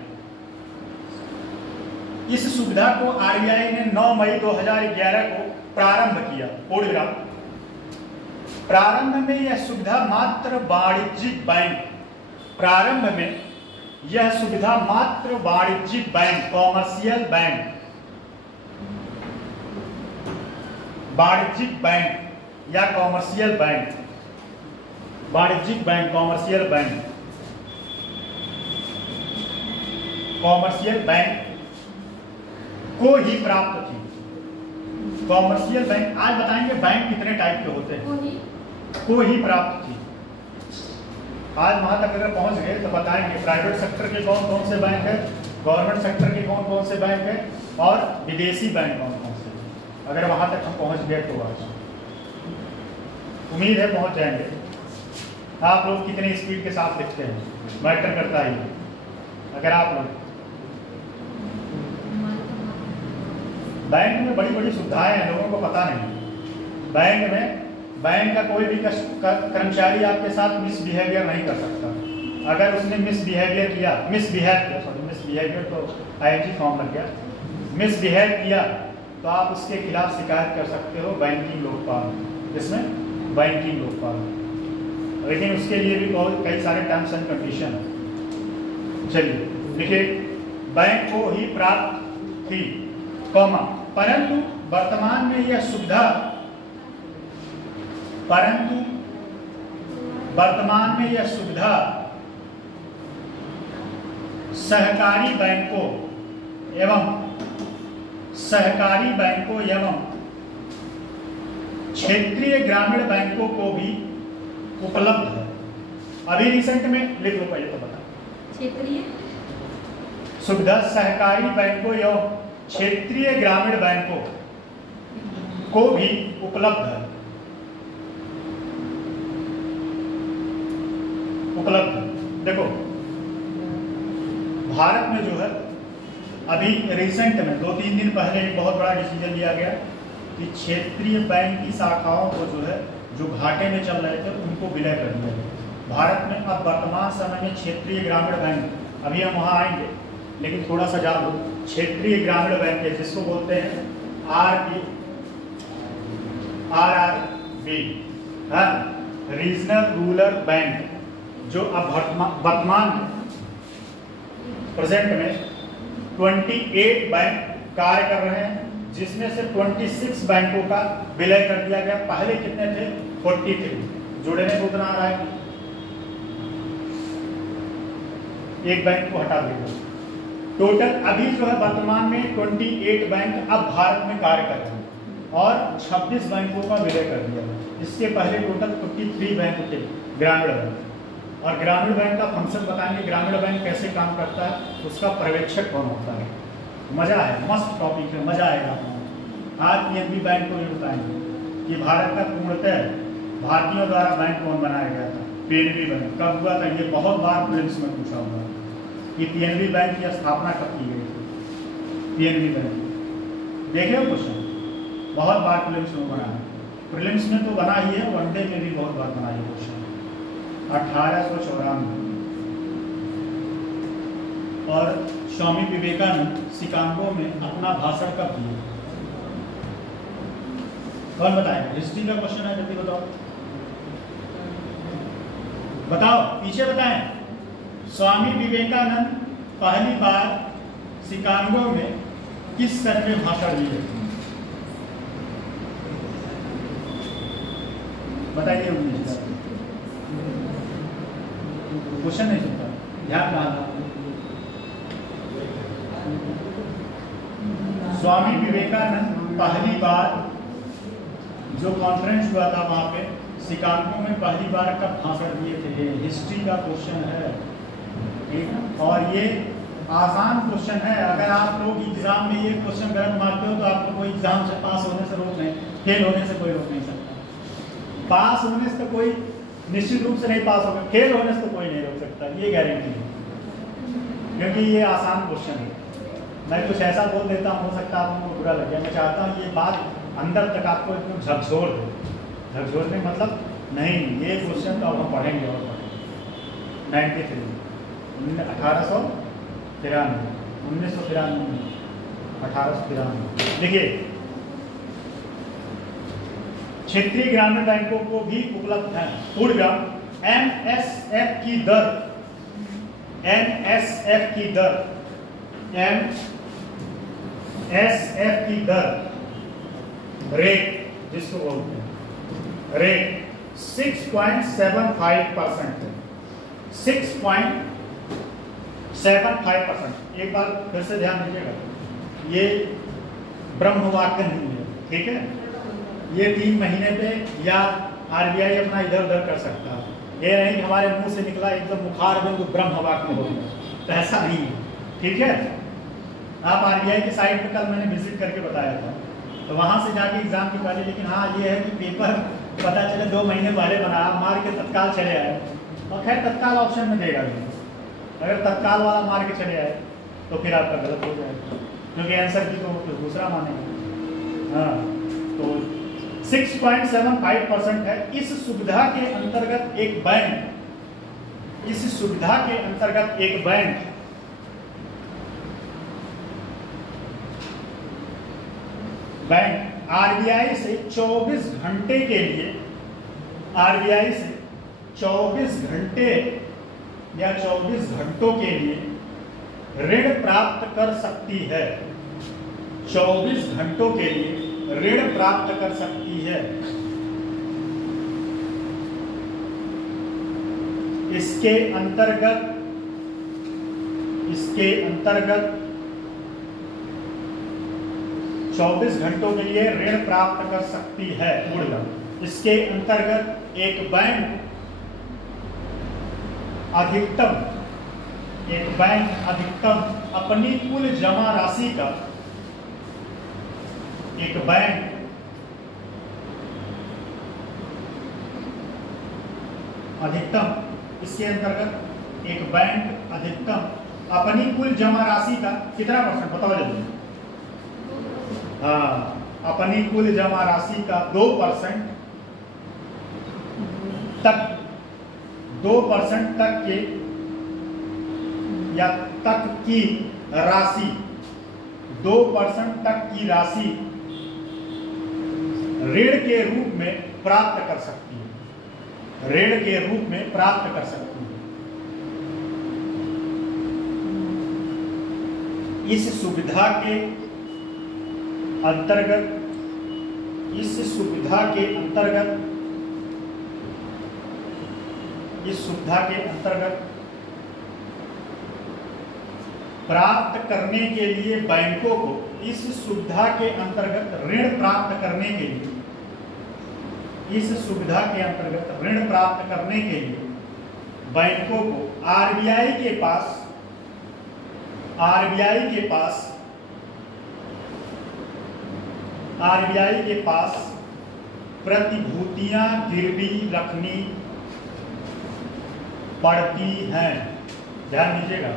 इस सुविधा को आरबीआई ने 9 मई 2011 को प्रारंभ किया। पूर्णविराम। प्रारंभ में यह सुविधा मात्र वाणिज्यिक बैंक, प्रारंभ में यह सुविधा मात्र वाणिज्यिक बैंक, कॉमर्शियल बैंक, वाणिज्यिक बैंक या कॉमर्शियल बैंक, वाणिज्यिक bank, commercial bank, commercial bank को ही प्राप्त थी। कॉमर्शियल बैंक, आज बताएंगे बैंक कितने टाइप के होते हैं, को ही प्राप्त थी। आज वहां तक अगर पहुंच गए तो बताएंगे प्राइवेट सेक्टर के कौन कौन से बैंक है, गवर्नमेंट सेक्टर के कौन कौन से बैंक है, और विदेशी बैंक कौन कौन से। अगर वहां तक हम पहुंच गए तो आज उम्मीद है पहुंच जाएंगे। आप लोग कितनी स्पीड के साथ लिखते हैं मैटर करता ही। अगर आप लोग बैंक में बड़ी बड़ी सुविधाएं हैं, लोगों को पता नहीं। बैंक में बैंक का कोई भी कर्मचारी आपके साथ मिसबिहेवियर नहीं कर सकता। अगर उसने मिसबिहेवियर तो आईएनजी फॉर्म लग गया, मिसबिहेव किया तो आप उसके खिलाफ शिकायत कर सकते हो बैंकिंग लोकपाल, इसमें बैंकिंग लोकपाल। लेकिन उसके लिए भी कई सारे टर्म्स एंड कंडीशन है। चलिए देखिए, बैंक को ही प्राप्त थी, कॉमा, परंतु वर्तमान में यह सुविधा, सहकारी बैंकों एवं क्षेत्रीय ग्रामीण बैंकों को भी उपलब्ध है। अभी रिसेंट में लिख लो पहले तो बता, क्षेत्रीय सुविधा सहकारी बैंकों एवं क्षेत्रीय ग्रामीण बैंकों को भी उपलब्ध है। देखो भारत में जो है अभी रिसेंट में 2-3 दिन पहले एक बहुत बड़ा डिसीजन लिया गया कि क्षेत्रीय बैंक की शाखाओं को जो है, जो घाटे में चल रहे थे उनको विलय कर दिया गया। भारत में अब वर्तमान समय में क्षेत्रीय ग्रामीण बैंक, अभी हम वहाँ आएंगे लेकिन थोड़ा सा जान लो, क्षेत्रीय ग्रामीण बैंक है जिसको बोलते हैं RRB, रीजनल रूरल बैंक, जो अब वर्तमान प्रेजेंट में 28 बैंक कार्य कर रहे हैं, जिसमें से 26 बैंकों का विलय कर दिया गया। पहले कितने थे? 43। जोड़ने को उतना आ रहा है, एक बैंक को हटा देगा। टोटल अभी जो है वर्तमान में 28 बैंक अब भारत में कार्य कर रहे हैं और 26 बैंकों का विलय कर दिया गया। इसके पहले टोटल 53 बैंक थे ग्रामीण बैंक। और ग्रामीण बैंक का फंक्शन बताएंगे, ग्रामीण बैंक कैसे काम करता है, उसका पर्यवेक्षक कौन होता है। मजा है, मस्त टॉपिक है, मजा आएगा। आज पीएनबी बैंक को ये बताएंगे कि भारत का पूर्णतः भारतीयों द्वारा बैंक कौन बनाया गया था। पीएनबी बैंक कब हुआ था, ये बहुत बार प्रीलिम्स में पूछा हुआ है कि पीएनबी बैंक की स्थापना कब की गई थी। पीएनबी बैंक देखे हो क्वेश्चन, बहुत बार प्रीलिम्स में बना है। प्रीलिम्स में तो बना ही है, वनडे में भी बहुत बार बना है क्वेश्चन। 1894 और स्वामी विवेकानंद शिकागो में अपना भाषण कब दिया, कौन बताएगा? हिस्ट्री का क्वेश्चन है, जल्दी बताओ बताओ, पीछे बताएं। स्वामी विवेकानंद पहली बार शिकागो में किस सन में भाषण दिए? बताइए। क्वेश्चन नहीं सुनता, ध्यान रखना। स्वामी विवेकानंद पहली बार जो कॉन्फ्रेंस हुआ था वहां पे शिकागो में पहली बार कब भाषण दिए थे? हिस्ट्री का क्वेश्चन है, ठीक। और ये आसान क्वेश्चन है। अगर आप लोग एग्जाम में ये क्वेश्चन गलत मारते हो तो आपको कोई एग्जाम से पास होने से रोक नहीं, फेल होने से कोई रोक नहीं सकता। पास होने से तो कोई निश्चित रूप से नहीं पास होगा, फेल होने से तो कोई नहीं रोक सकता, ये गारंटी है, क्योंकि ये आसान क्वेश्चन है। मैं कुछ ऐसा बोल देता हूँ, हो सकता है आपको बुरा लगे। मैं चाहता हूँ ये बात अंदर तक आपको एकदम झकझोर दे। झकझोरने मतलब नहीं, ये क्वेश्चन तो अब हम पढ़ेंगे और पढ़ेंगे। 93 1893 देखिए, क्षेत्रीय ग्रामीण बैंकों को भी उपलब्ध है पूर्णग्राम एमएसएफ की दर, एमएसएफ की दर, एमएसएफ की दर, रेट जिसको बोलते हैं, रेट 6.75% है। 6.75%। एक बार फिर से ध्यान दीजिएगा, ये ब्रह्म वाक्य नहीं है, ठीक है। ये 3 महीने पे या आरबीआई अपना इधर उधर कर सकता है। ये नहीं कि हमारे मुंह से निकला एकदम बुखार में तो ब्रह्म वाक्य हो गया, तो ऐसा नहीं है, ठीक है। आप आरबीआई की साइट पे कल मैंने विजिट करके बताया था, तो वहां से जाके एग्जाम की पहले। लेकिन हाँ ये है कि पेपर पता चले 2 महीने पहले बना, आप मार के तत्काल चले आए, और खैर तत्काल ऑप्शन में देगा नहीं। अगर तत्काल वाला मार के चले आए तो फिर आपका गलत हो जाएगा, क्योंकि आंसर भी तो दूसरा मानेगा। हाँ, तो 6.75% है। इस सुविधा के अंतर्गत एक बैंक, इस सुविधा के अंतर्गत एक बैंक आरबीआई से 24 घंटे के लिए, आरबीआई से 24 घंटे या 24 घंटों के लिए ऋण प्राप्त कर सकती है। 24 घंटों के लिए ऋण प्राप्त कर सकती है। इसके अंतर्गत 24 घंटों के लिए ऋण प्राप्त कर सकती है पूर्णतः। इसके अंतर्गत एक बैंक अधिकतम अपनी कुल जमा राशि का, एक बैंक अधिकतम, इसके अंतर्गत एक बैंक अधिकतम अपनी कुल जमा राशि का कितना परसेंट बताओ जल्दी? हाँ, अपनी कुल जमा राशि का 2% तक, 2% तक के या तक की राशि, 2% तक की राशि ऋण के रूप में प्राप्त कर सकती है, ऋण के रूप में प्राप्त कर सकती है। इस सुविधा के अंतर्गत प्राप्त करने के लिए बैंकों को, इस सुविधा के अंतर्गत ऋण प्राप्त करने के लिए, इस सुविधा के अंतर्गत ऋण प्राप्त करने के लिए बैंकों को आरबीआई के पास प्रतिभूतियां गिरवी रखनी पड़ती हैं। ध्यान दीजिएगा,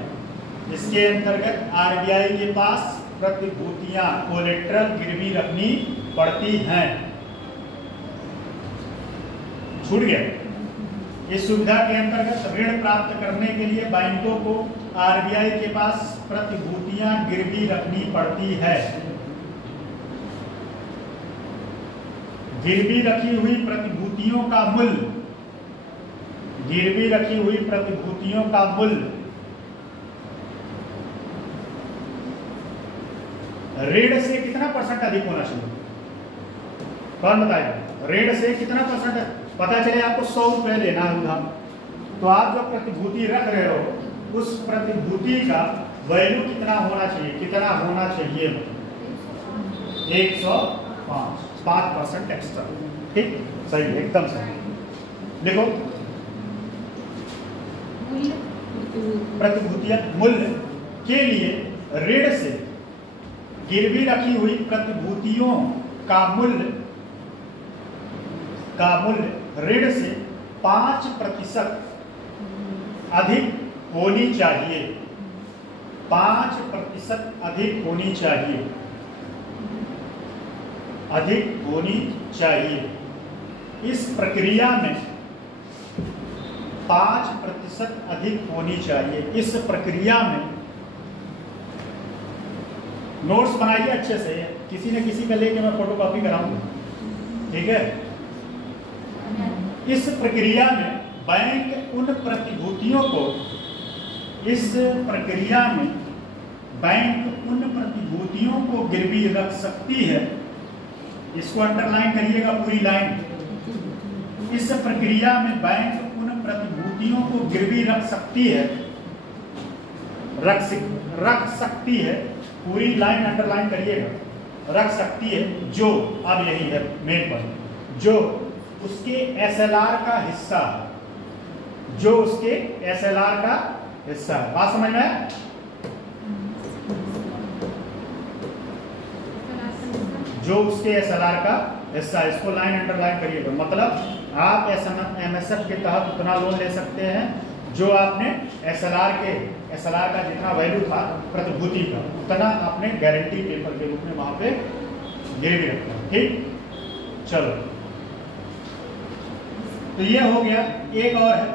इसके अंतर्गत आरबीआई के पास प्रतिभूतियां, कोलेट्रल गिरवी रखनी पड़ती हैं। छूट गया। इस सुविधा के अंतर्गत ऋण प्राप्त करने के लिए बैंकों को आरबीआई के पास प्रतिभूतियां गिरवी रखनी पड़ती है। गिरवी रखी हुई प्रतिभूतियों का मूल्य, गिरवी रखी हुई प्रतिभूतियों का मूल्य ऋण से कितना परसेंट अधिक होना चाहिए? कौन बताएगा? ऋण से कितना परसेंट? पता चले आपको 100 रुपये लेना है उधार, तो आप जो प्रतिभूति रख रहे हो उस प्रतिभूति का वैल्यू कितना होना चाहिए? कितना होना चाहिए? 105% एक्स्ट्रा। ठीक, सही, एकदम सही। देखो प्रतिभूतियां मूल्य के लिए ऋण से गिरवी रखी हुई प्रतिभूतियों का मूल्य ऋण से 5% अधिक होनी चाहिए। 5% अधिक होनी चाहिए, अधिक होनी चाहिए। इस प्रक्रिया में 5% अधिक होनी चाहिए। इस प्रक्रिया में नोट्स बनाइए अच्छे से, किसी न किसी का लेके मैं फोटोकॉपी कराऊंगा, ठीक है। इस प्रक्रिया में बैंक उन प्रतिभूतियों को गिरवी रख सकती है। इसको अंडरलाइन करिएगा पूरी लाइन। इस प्रक्रिया में बैंक उन प्रतिभूतियों को गिरवी रख सकती है, पूरी लाइन अंडरलाइन करिएगा, रख सकती है, जो अब यही है मेन पॉइंट, जो उसके एसएलआर का हिस्सा है, जो उसके एसएलआर का हिस्सा है। बात समझ में है? जो उसके एसएलआर का हिस्सा है, इसको लाइन अंडरलाइन करिएगा। मतलब आप एमएसएफ के तहत उतना लोन ले सकते हैं जो आपने एसएलआर का जितना वैल्यू था प्रतिभूति का, उतना आपने गारंटी पेपर के रूप में वहां पे गिरवी रखा। ठीक, चलो, तो ये हो गया। एक और है,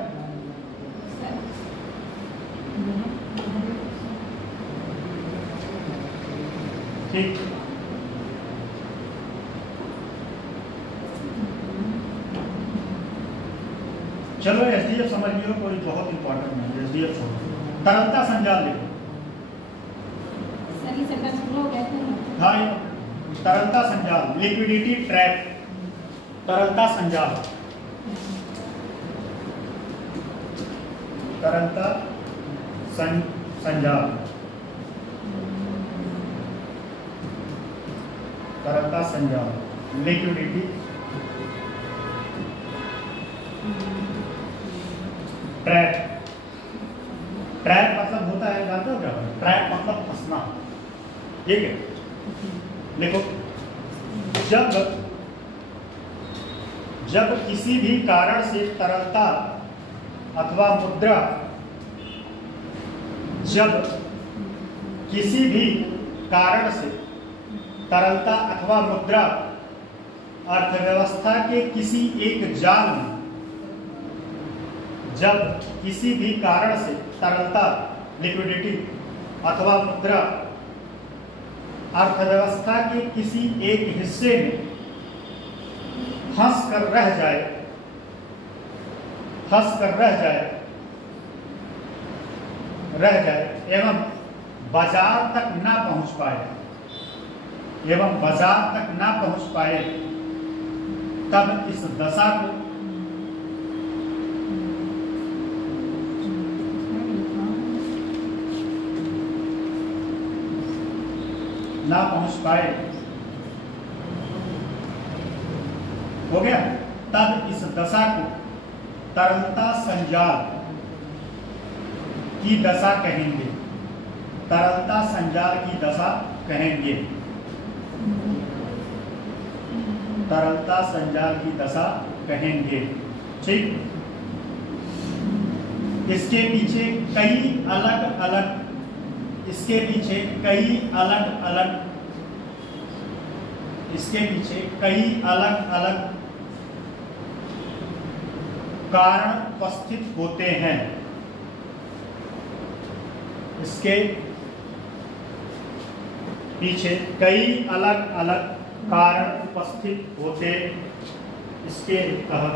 ठीक, चलो एसडीएफ समझ लियो, कोई बहुत इंपॉर्टेंट नहीं। एसडीएफ छोड़ो, तरलता संजाल लिखो। हाँ, तरलता संजाल, लिक्विडिटी ट्रैप, तरलता संजाल, तरलता संजाल, तरलता संजाल, लिक्विडिटी ट्रैप। ट्रैप मतलब होता है, जानते हो क्या? ट्रैप मतलब फंसना, ठीक है। देखो, जब किसी भी कारण से तरलता अथवा मुद्रा, जब किसी भी कारण से तरलता अथवा मुद्रा अर्थव्यवस्था के किसी एक जाल में, जब किसी भी कारण से तरलता, लिक्विडिटी अथवा मुद्रा अर्थव्यवस्था के किसी एक हिस्से में फंस कर रह जाए एवं बाजार तक ना पहुंच पाए, तब इस दशा को ना पहुंच पाए, हो गया, तब इस दशा को तरलता संजाल की दशा कहेंगे। तरलता संजाल की दशा कहेंगे। तरलता संजाल की दशा कहेंगे। ठीक, इसके पीछे कई अलग अलग कारण उपस्थित होते हैं। इसके पीछे कई अलग अलग कारण उपस्थित होते, इसके तहत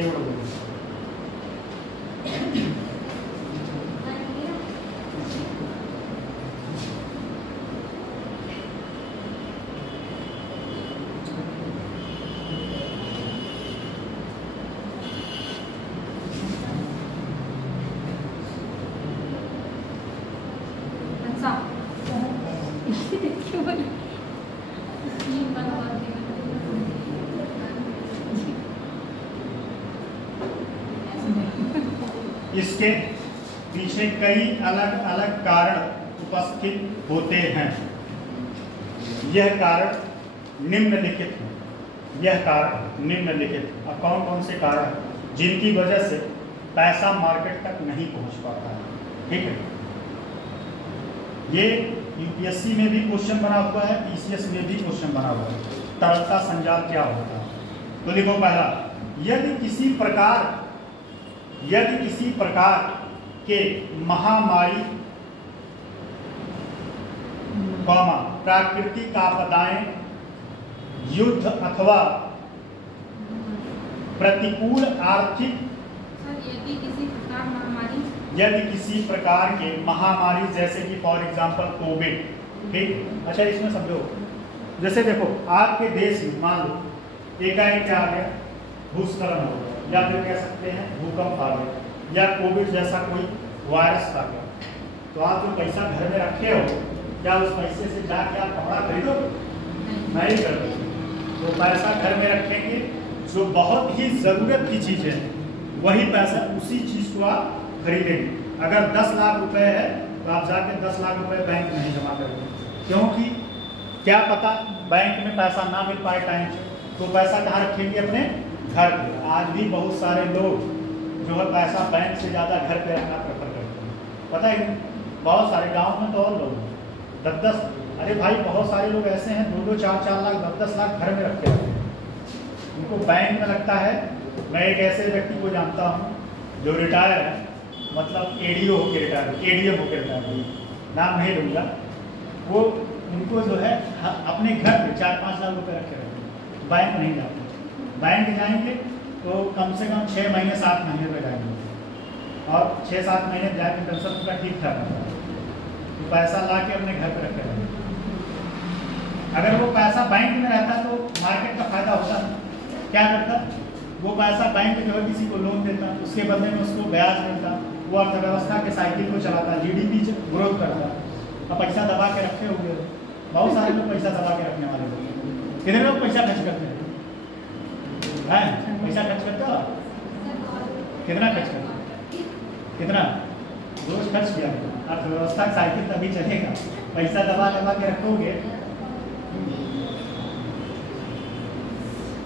ये उड़ गई। अच्छा क्यों बोले? ये बात इसके पीछे कई अलग अलग कारण उपस्थित होते हैं। यह कारण निम्नलिखित है। यह कारण निम्नलिखित। अब कौन कौन से कारण हैं जिनकी वजह से पैसा मार्केट तक नहीं पहुंच पाता है? ठीक है, ये यूपीएससी में भी क्वेश्चन बना हुआ है, पीसीएस में भी क्वेश्चन बना हुआ है। तरलता संजाल क्या होता है? तो लिखो पहला, यदि किसी प्रकार के महामारी, प्राकृतिक आपदाएं, युद्ध अथवा प्रतिकूल आर्थिक, यदि किसी प्रकार के महामारी जैसे कि फॉर एग्जांपल कोविड, ठीक। अच्छा इसमें समझो, जैसे देखो आपके देश में मान लो एकाएक क्या आ गया, भूस्खलन हो गया, या फिर कह सकते हैं भूकंप आ गया, या कोविड जैसा कोई वायरस आ गया, तो आप जो पैसा घर में रखे हो, क्या उस पैसे से जाके आप कपड़ा खरीदोगे? नहीं करोगे। तो पैसा घर में रखेंगे, जो बहुत ही ज़रूरत की चीज़ है वही पैसा, उसी चीज़ को आप खरीदेंगे। अगर 10 लाख रुपए है तो आप जाके 10 लाख रुपए बैंक में नहीं जमा करेंगे, क्योंकि क्या पता बैंक में पैसा ना मिल पाए टाइम से, तो पैसा कहाँ रखेंगे? अपने घर पे। आज भी बहुत सारे लोग जो है पैसा बैंक से ज़्यादा घर पे रखना प्रेफर करते हैं, पता है। बहुत सारे गांव में तो और लोग 10-10, अरे भाई बहुत सारे लोग ऐसे हैं 2-2, 4-4 लाख, 10-10 लाख घर में रखते हैं। उनको बैंक में लगता है। मैं एक ऐसे व्यक्ति को जानता हूँ जो रिटायर है, मतलब एडीओ होकर रिटायर, एडीएम होकर रिटायर, नाम नहीं लूँगा। वो उनको जो है अपने घर पे 4-5 लाख रुपए रखे रहते हैं, बैंक नहीं जाते। बैंक जाएंगे तो कम से कम 6 महीने 7 महीने में जाएंगे, और 6-7 महीने जाके पेंशन उनका ठीक ठाक होता है, तो पैसा ला के अपने घर पे रखे रहते हैं। अगर वो पैसा बैंक में रहता तो मार्केट का फायदा होता। क्या करता? वो पैसा बैंक जो है किसी को लोन देता, उसके बदले में उसको ब्याज मिलता, वो अर्थव्यवस्था के साइकिल को चलाता, जीडीपी ग्रोथ करता। अब पैसा दबा के रखे हुए, बहुत सारे लोग पैसा दबा के रखने वाले लोग। कितने लोग पैसा खर्च करते हैं? पैसा खर्च करते हो? कितना खर्च करते हो? कितना रोज खर्च किया? अर्थव्यवस्था का साइकिल तभी चलेगा, पैसा दबा दबा के रखोगे।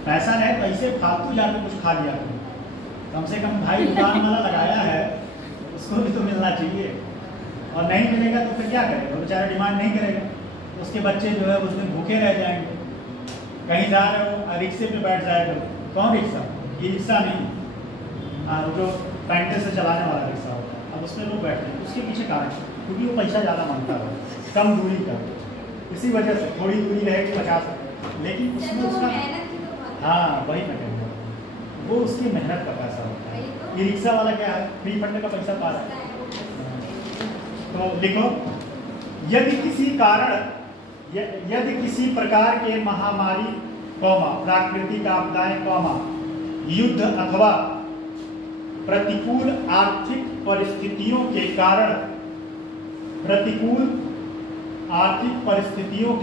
पैसा रहे पैसे फालतू जाके कुछ खा लिया, कम से कम भाई दुकान वाला लगाया है उसको भी तो मिलना चाहिए, और नहीं मिलेगा तो फिर क्या करेगा? बेचारा डिमांड नहीं करेगा, उसके बच्चे जो है उस दिन भूखे रह जाएंगे। कहीं जा रहे हो रिक्शे पे बैठ जाएगा, कौन रिक्शा? ये रिक्शा नहीं, जो पैंटे से चलाने वाला रिक्शा होता है, अब उसमें लोग बैठते हैं। उसके पीछे कारण क्योंकि वो पैसा ज़्यादा मांगता है, कम दूरी का, इसी वजह से थोड़ी दूरी रहेगी 50, लेकिन उसमें उसका, हाँ वही मैं कह रहा हूँ, वो उसकी मेहनत का पैसा होता है। ये रिक्शा वाला क्या है? फ्री फंड का पैसा पा रहा है। तो लिखो, यदि किसी प्रकार के महामारी, प्राकृतिक आपदाएं, युद्ध अथवा प्रतिकूल आर्थिक परिस्थितियों के कारण, आर्थिक परिस्थितियों के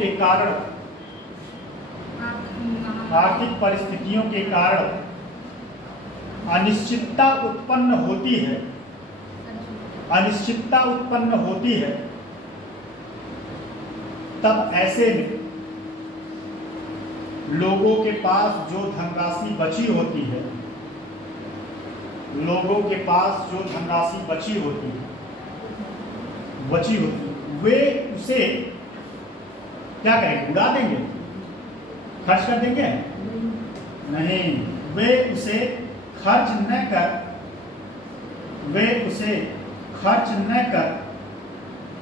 कारण अनिश्चितता उत्पन्न होती है, तब ऐसे में लोगों के पास जो धनराशि बची होती है, वे उसे क्या करेंगे? उड़ा देंगे, खर्च कर देंगे? नहीं, वे उसे खर्च न कर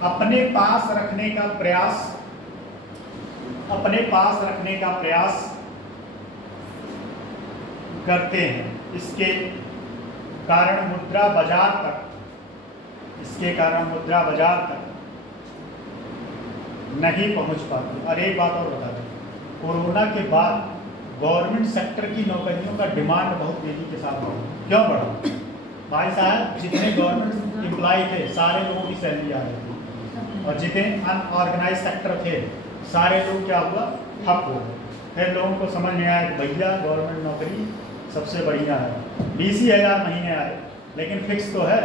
अपने पास रखने का प्रयास करते हैं। इसके कारण मुद्रा बाजार तक नहीं पहुंच पाती। और एक बात और बता दें, कोरोना के बाद गवर्नमेंट सेक्टर की नौकरियों का डिमांड बहुत तेजी के साथ बढ़ा। क्यों बढ़ा? भाई साहब, जितने गवर्नमेंट एम्प्लॉय थे सारे लोगों की सैलरी आ रही थी, और जितने अनऑर्गेनाइज सेक्टर थे सारे लोग क्या हुआ, ठप हो गए। फिर लोगों को समझ में आया कि भैया गवर्नमेंट नौकरी सबसे बढ़िया है। 20,000 महीने आए, लेकिन फिक्स तो है।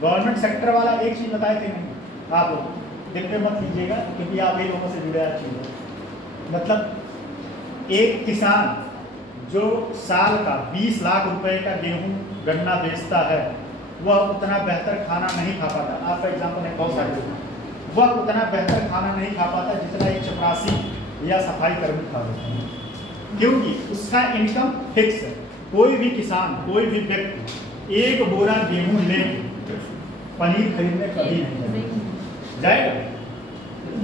गवर्नमेंट सेक्टर वाला एक चीज़ बताए थे नहीं, आप लोग दिल पे मत लीजिएगा क्योंकि आप ये लोगों से जुड़े अच्छी हो। मतलब एक किसान जो साल का 20 लाख रुपए का गेहूं गन्ना बेचता है, वह उतना बेहतर खाना नहीं खा पाता। आपका एग्जाम्पल है बहुत सारे, वह उतना बेहतर खाना नहीं खा पाता जितना एक चपरासी या सफाई कर्मी खा लेते हैं, क्योंकि उसका इनकम फिक्स है। कोई भी किसान, कोई भी व्यक्ति एक बोरा गेहूं ले पनीर खरीदने कभी नहीं जाएगा।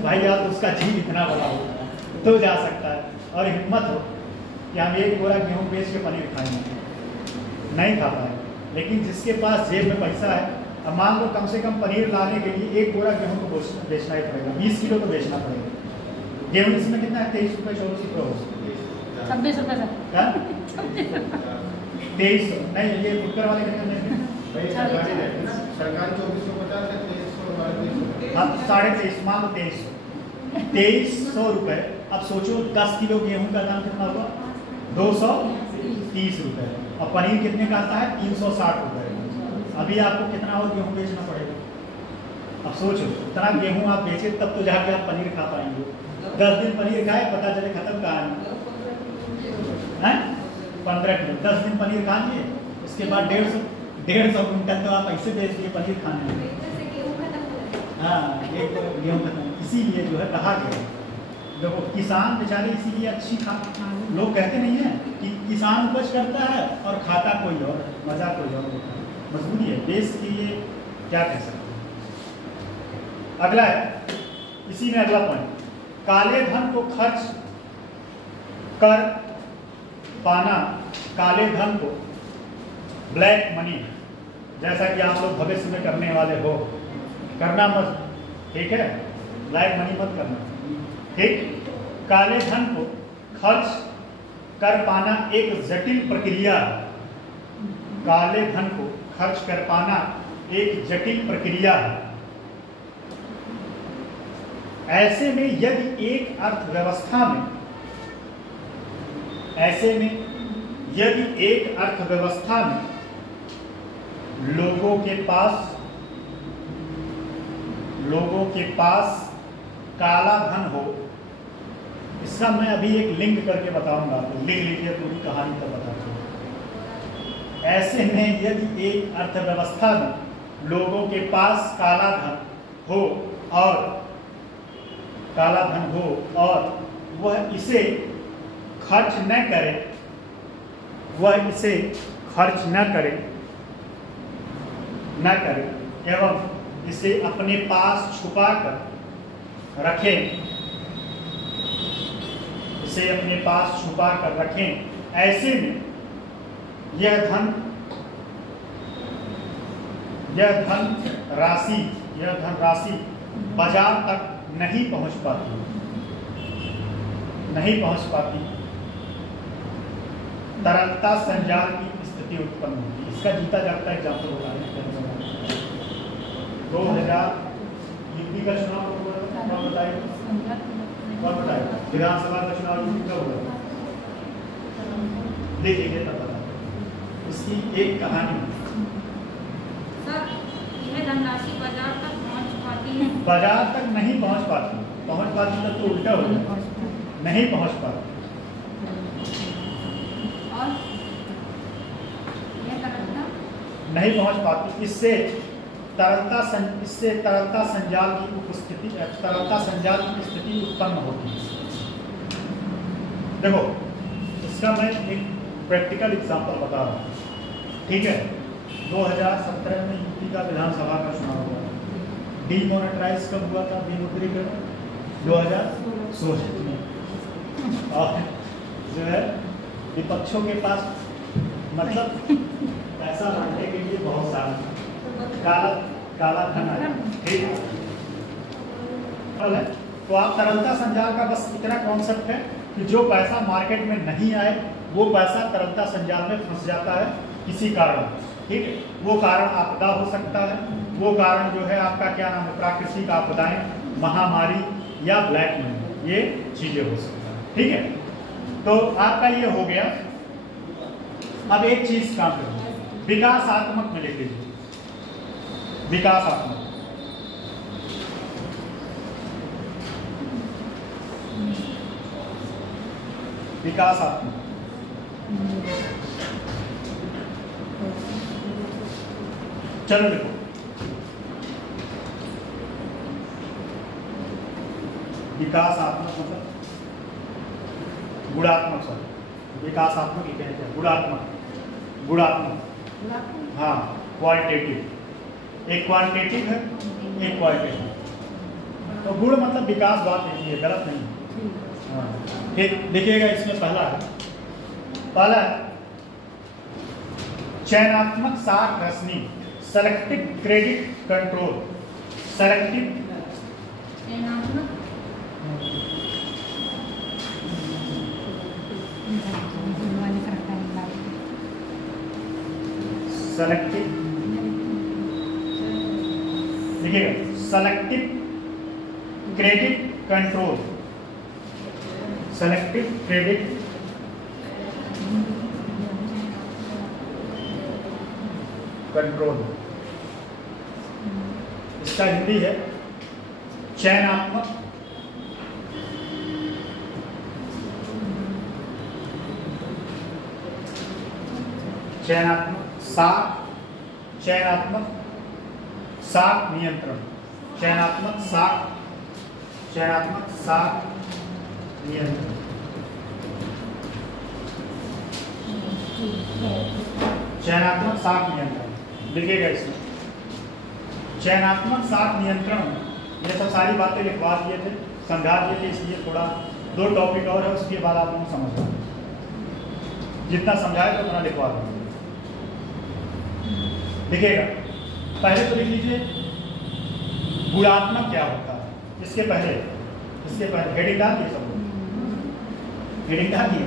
भाई आप उसका जी इतना बड़ा हो तो जा सकता है, और हिम्मत हो कि हम एक बोरा गेहूं बेच के पनीर खाएंगे, नहीं खा पाए। लेकिन जिसके पास जेब में पैसा है, अब मान लो कम से कम पनीर लाने के लिए एक बोरा गेहूं को बेचना ही पड़ेगा, 20 किलो तो बेचना पड़ेगा। गेहूं इसमें कितना है? 23 रुपये 24 रुपये, 26 रुपये 23 नहीं, ये फुटकर वाले कितने? सरकारी 2450 है, 2300 हाँ, 2350, मान लो 2300 रुपये। अब सोचो 10 किलो गेहूं का दाम कितना हुआ? 230 रुपये। और पनीर कितने का आता है? 360 रुपये। अभी आपको कितना और गेहूं बेचना पड़ेगा? अब सोचो, इतना गेहूं आप बेचे तब तो जाके आप पनीर खा पाएंगे। 10 दिन पनीर खाए, पता चले खत्म कहाँ है 15 किलो। 10 दिन पनीर खा लिए, उसके बाद 150 कुंटल तो आप ऐसे बेच दिए पनीर खाने में। हाँ, एक गेहूँ खत्म। इसीलिए जो है कहा गया, देखो किसान बेचारे इसीलिए अच्छी लोग कहते नहीं है कि किसान उपज करता है और खाता कोई और, मजा कोई और होता है। मजबूरी है देश की, ये क्या कह सकते हैं। अगला है, इसी में अगला पॉइंट, काले धन को खर्च कर पाना, काले धन को, ब्लैक मनी, जैसा कि आप लोग भविष्य में करने वाले हो, करना मत, ठीक है? ब्लैक मनी मत करना, ठीक? काले धन को खर्च कर पाना एक जटिल प्रक्रिया, काले धन को खर्च कर पाना एक जटिल प्रक्रिया है। ऐसे में यदि एक अर्थव्यवस्था में, ऐसे में यदि एक अर्थव्यवस्था में लोगों के पास काला धन हो, इसका मैं अभी एक लिंक करके बताऊंगा, तो लिख लीजिए, पूरी कहानी तक बताता। ऐसे में यदि एक अर्थव्यवस्था में लोगों के पास काला धन हो और वह इसे खर्च न करे एवं इसे अपने पास छुपा कर रखें, ऐसे में यह धन राशि बाजार तक नहीं पहुंच पाती, तरलता संजाल की स्थिति उत्पन्न होती है। इसका जीता जागता एग्जाम्पल बता रहे हैं। 2000 यूपी का चुनाव कब बताइए? विधानसभा का चुनाव यूपी का हुआ, देखिए तब बता। इसकी एक कहानी, सर, यह धनराशि बाजार तक पहुंच पाती है? बाजार तक नहीं पहुंच पाती तब तो उल्टा हो जाए, नहीं पहुंच पाती। और यह तरलता नहीं पहुंच पाती, इससे तरलता संजाल की स्थिति उत्पन्न होती है। देखो, इसका मैं एक प्रैक्टिकल एग्जांपल बता रहा हूँ, ठीक है? 2017 में यूपी का विधानसभा का चुनाव हुआ। डीमोनेटाइज कब हुआ था? विमुद्रीकरण 2016 में। और जो है विपक्षों के पास मतलब पैसा बांटने के लिए बहुत सारा काला काला धन आया, ठीक है। तो आप तरलता संजाल का बस इतना कॉन्सेप्ट है कि जो पैसा मार्केट में नहीं आए वो पैसा तरलता संजाल में फंस जाता है किसी कारण, ठीक है। वो कारण आपदा हो सकता है, वो कारण जो है आपका क्या नाम है प्राकृतिक आपदाएं, महामारी या ब्लैक मनी, ये चीजें हो सकता है, ठीक है। तो आपका ये हो गया। अब एक चीज काम करो, विकासात्मक में लिख लीजिए, विकासात्मक। विकासात्मक चलो देखो, विकासात्मक मतलब गुणात्मक, सर विकासात्मक ही कहते हैं, गुणात्मक, गुणात्मक, हाँ क्वालिटेटिव, एक क्वांटिटेटिव है एक क्वालिटेटिव। तो गुण मतलब विकास, बात यही है, गलत नहीं। हाँ ठीक, देखिएगा इसमें पहला है चयनात्मक साख रसनी, selective credit control, selective selective, देखिएगा selective credit control, selective credit control, इसका हिंदी है चयनात्मक चयनात्मक साख नियंत्रण, चयनात्मक साख नियंत्रण, चयनात्मक साख नियंत्रण लिखिएगा इसमें। चयनात्मक साख नियंत्रण, ये सब सारी बातें लिखवा दिए थे, समझा दिए थे, इसलिए थोड़ा 2 टॉपिक और है, उसके बाद आप लोग समझ लें, जितना समझाए तो उतना लिखवा दें। देखिएगा पहले तो लिख लीजिए गुणात्मक क्या होता है, इसके पहले हेडिंग डाल दिए, सब हेडिंग डाल दिए,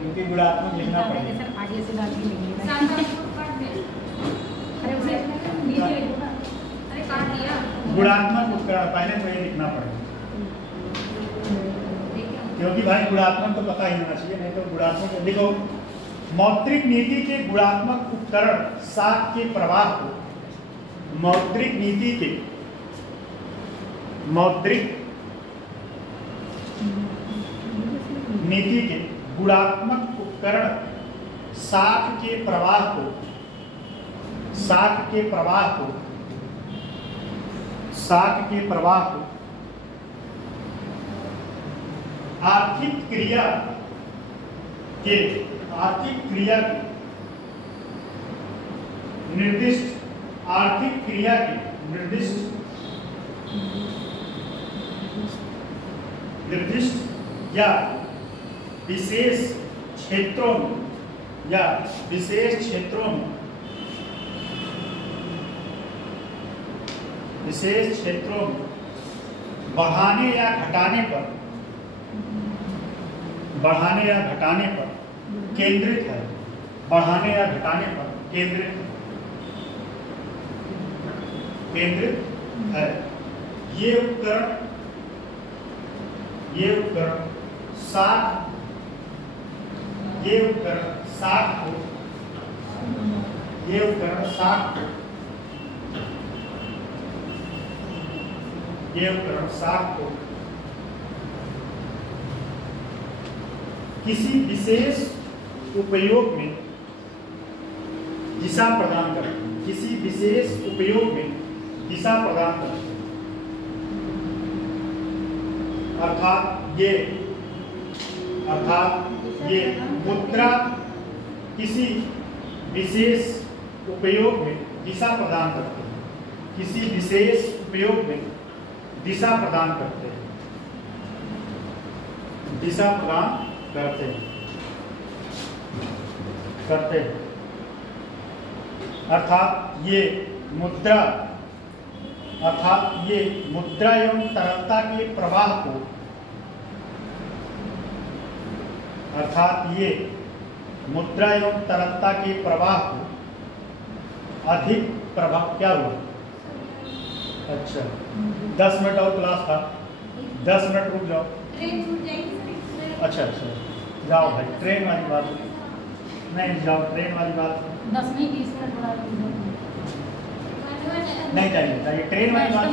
क्योंकि गुणात्मक लिखना पड़ेगा। गुणात्मक उपकरण पहले तो ये लिखना पड़ेगा, क्योंकि भाई गुणात्मक तो पता ही होना चाहिए, नहीं तो गुणात्मक लिखो। मौद्रिक नीति के गुणात्मक उपकरण साख के प्रवाह को, मौद्रिक नीति के गुणात्मक उपकरण साख के प्रवाह को आर्थिक क्रिया के निर्दिष्ट या विशेष क्षेत्रों में बढ़ाने या घटाने पर केंद्रित है, बढ़ाने या घटाने पर केंद्रित है। ये उपकरण साख को किसी विशेष उपयोग में दिशा प्रदान करते हैं, अर्थात ये मुद्रा किसी विशेष उपयोग में दिशा प्रदान करते हैं, किसी विशेष उपयोग में दिशा प्रदान करते हैं, करते हैं, अर्थात ये मुद्रा एवं तरलता के प्रवाह को, अर्थात ये मुद्रा एवं तरलता के प्रवाह को अधिक प्रभाव, क्या हुआ? अच्छा 10 मिनट और क्लास था, 10 मिनट रुक जाओ। ट्रेन छूट जाएगी। अच्छा जाओ भाई, ट्रेन वाली बात नहीं, जाओ ट्रेन वाली बात 10 नहीं 20 मिनट बढ़ा नहीं चाहिए, ट्रेन वाली बात।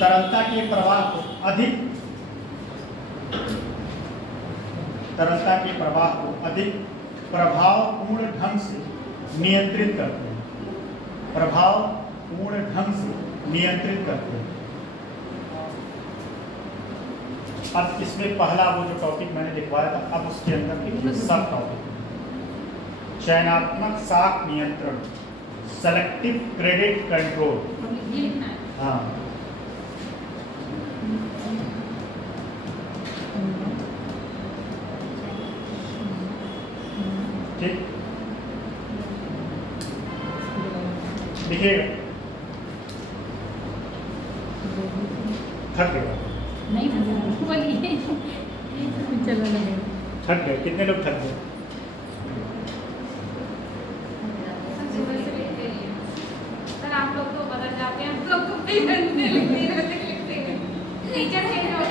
तरलता के प्रवाह को अधिक, तरलता के प्रवाह को अधिक प्रभावपूर्ण ढंग से नियंत्रित करते हैं, प्रभावपूर्ण ढंग से नियंत्रित करते हैं। अब इसमें पहला वो जो टॉपिक मैंने लिखवाया था, अब उसके अंदर लिखिए सब टॉपिक, चयनात्मक साख नियंत्रण, सेलेक्टिव क्रेडिट कंट्रोल। हाँ ठीक, लिखिएगा। थक गए? नहीं बोलिए। चलो लगे। थक गए? कितने लोग थक गए? सर आप लोग तो बदल जाते हैं, हम लोग तो लिखते हैं। टीचर चेंज हो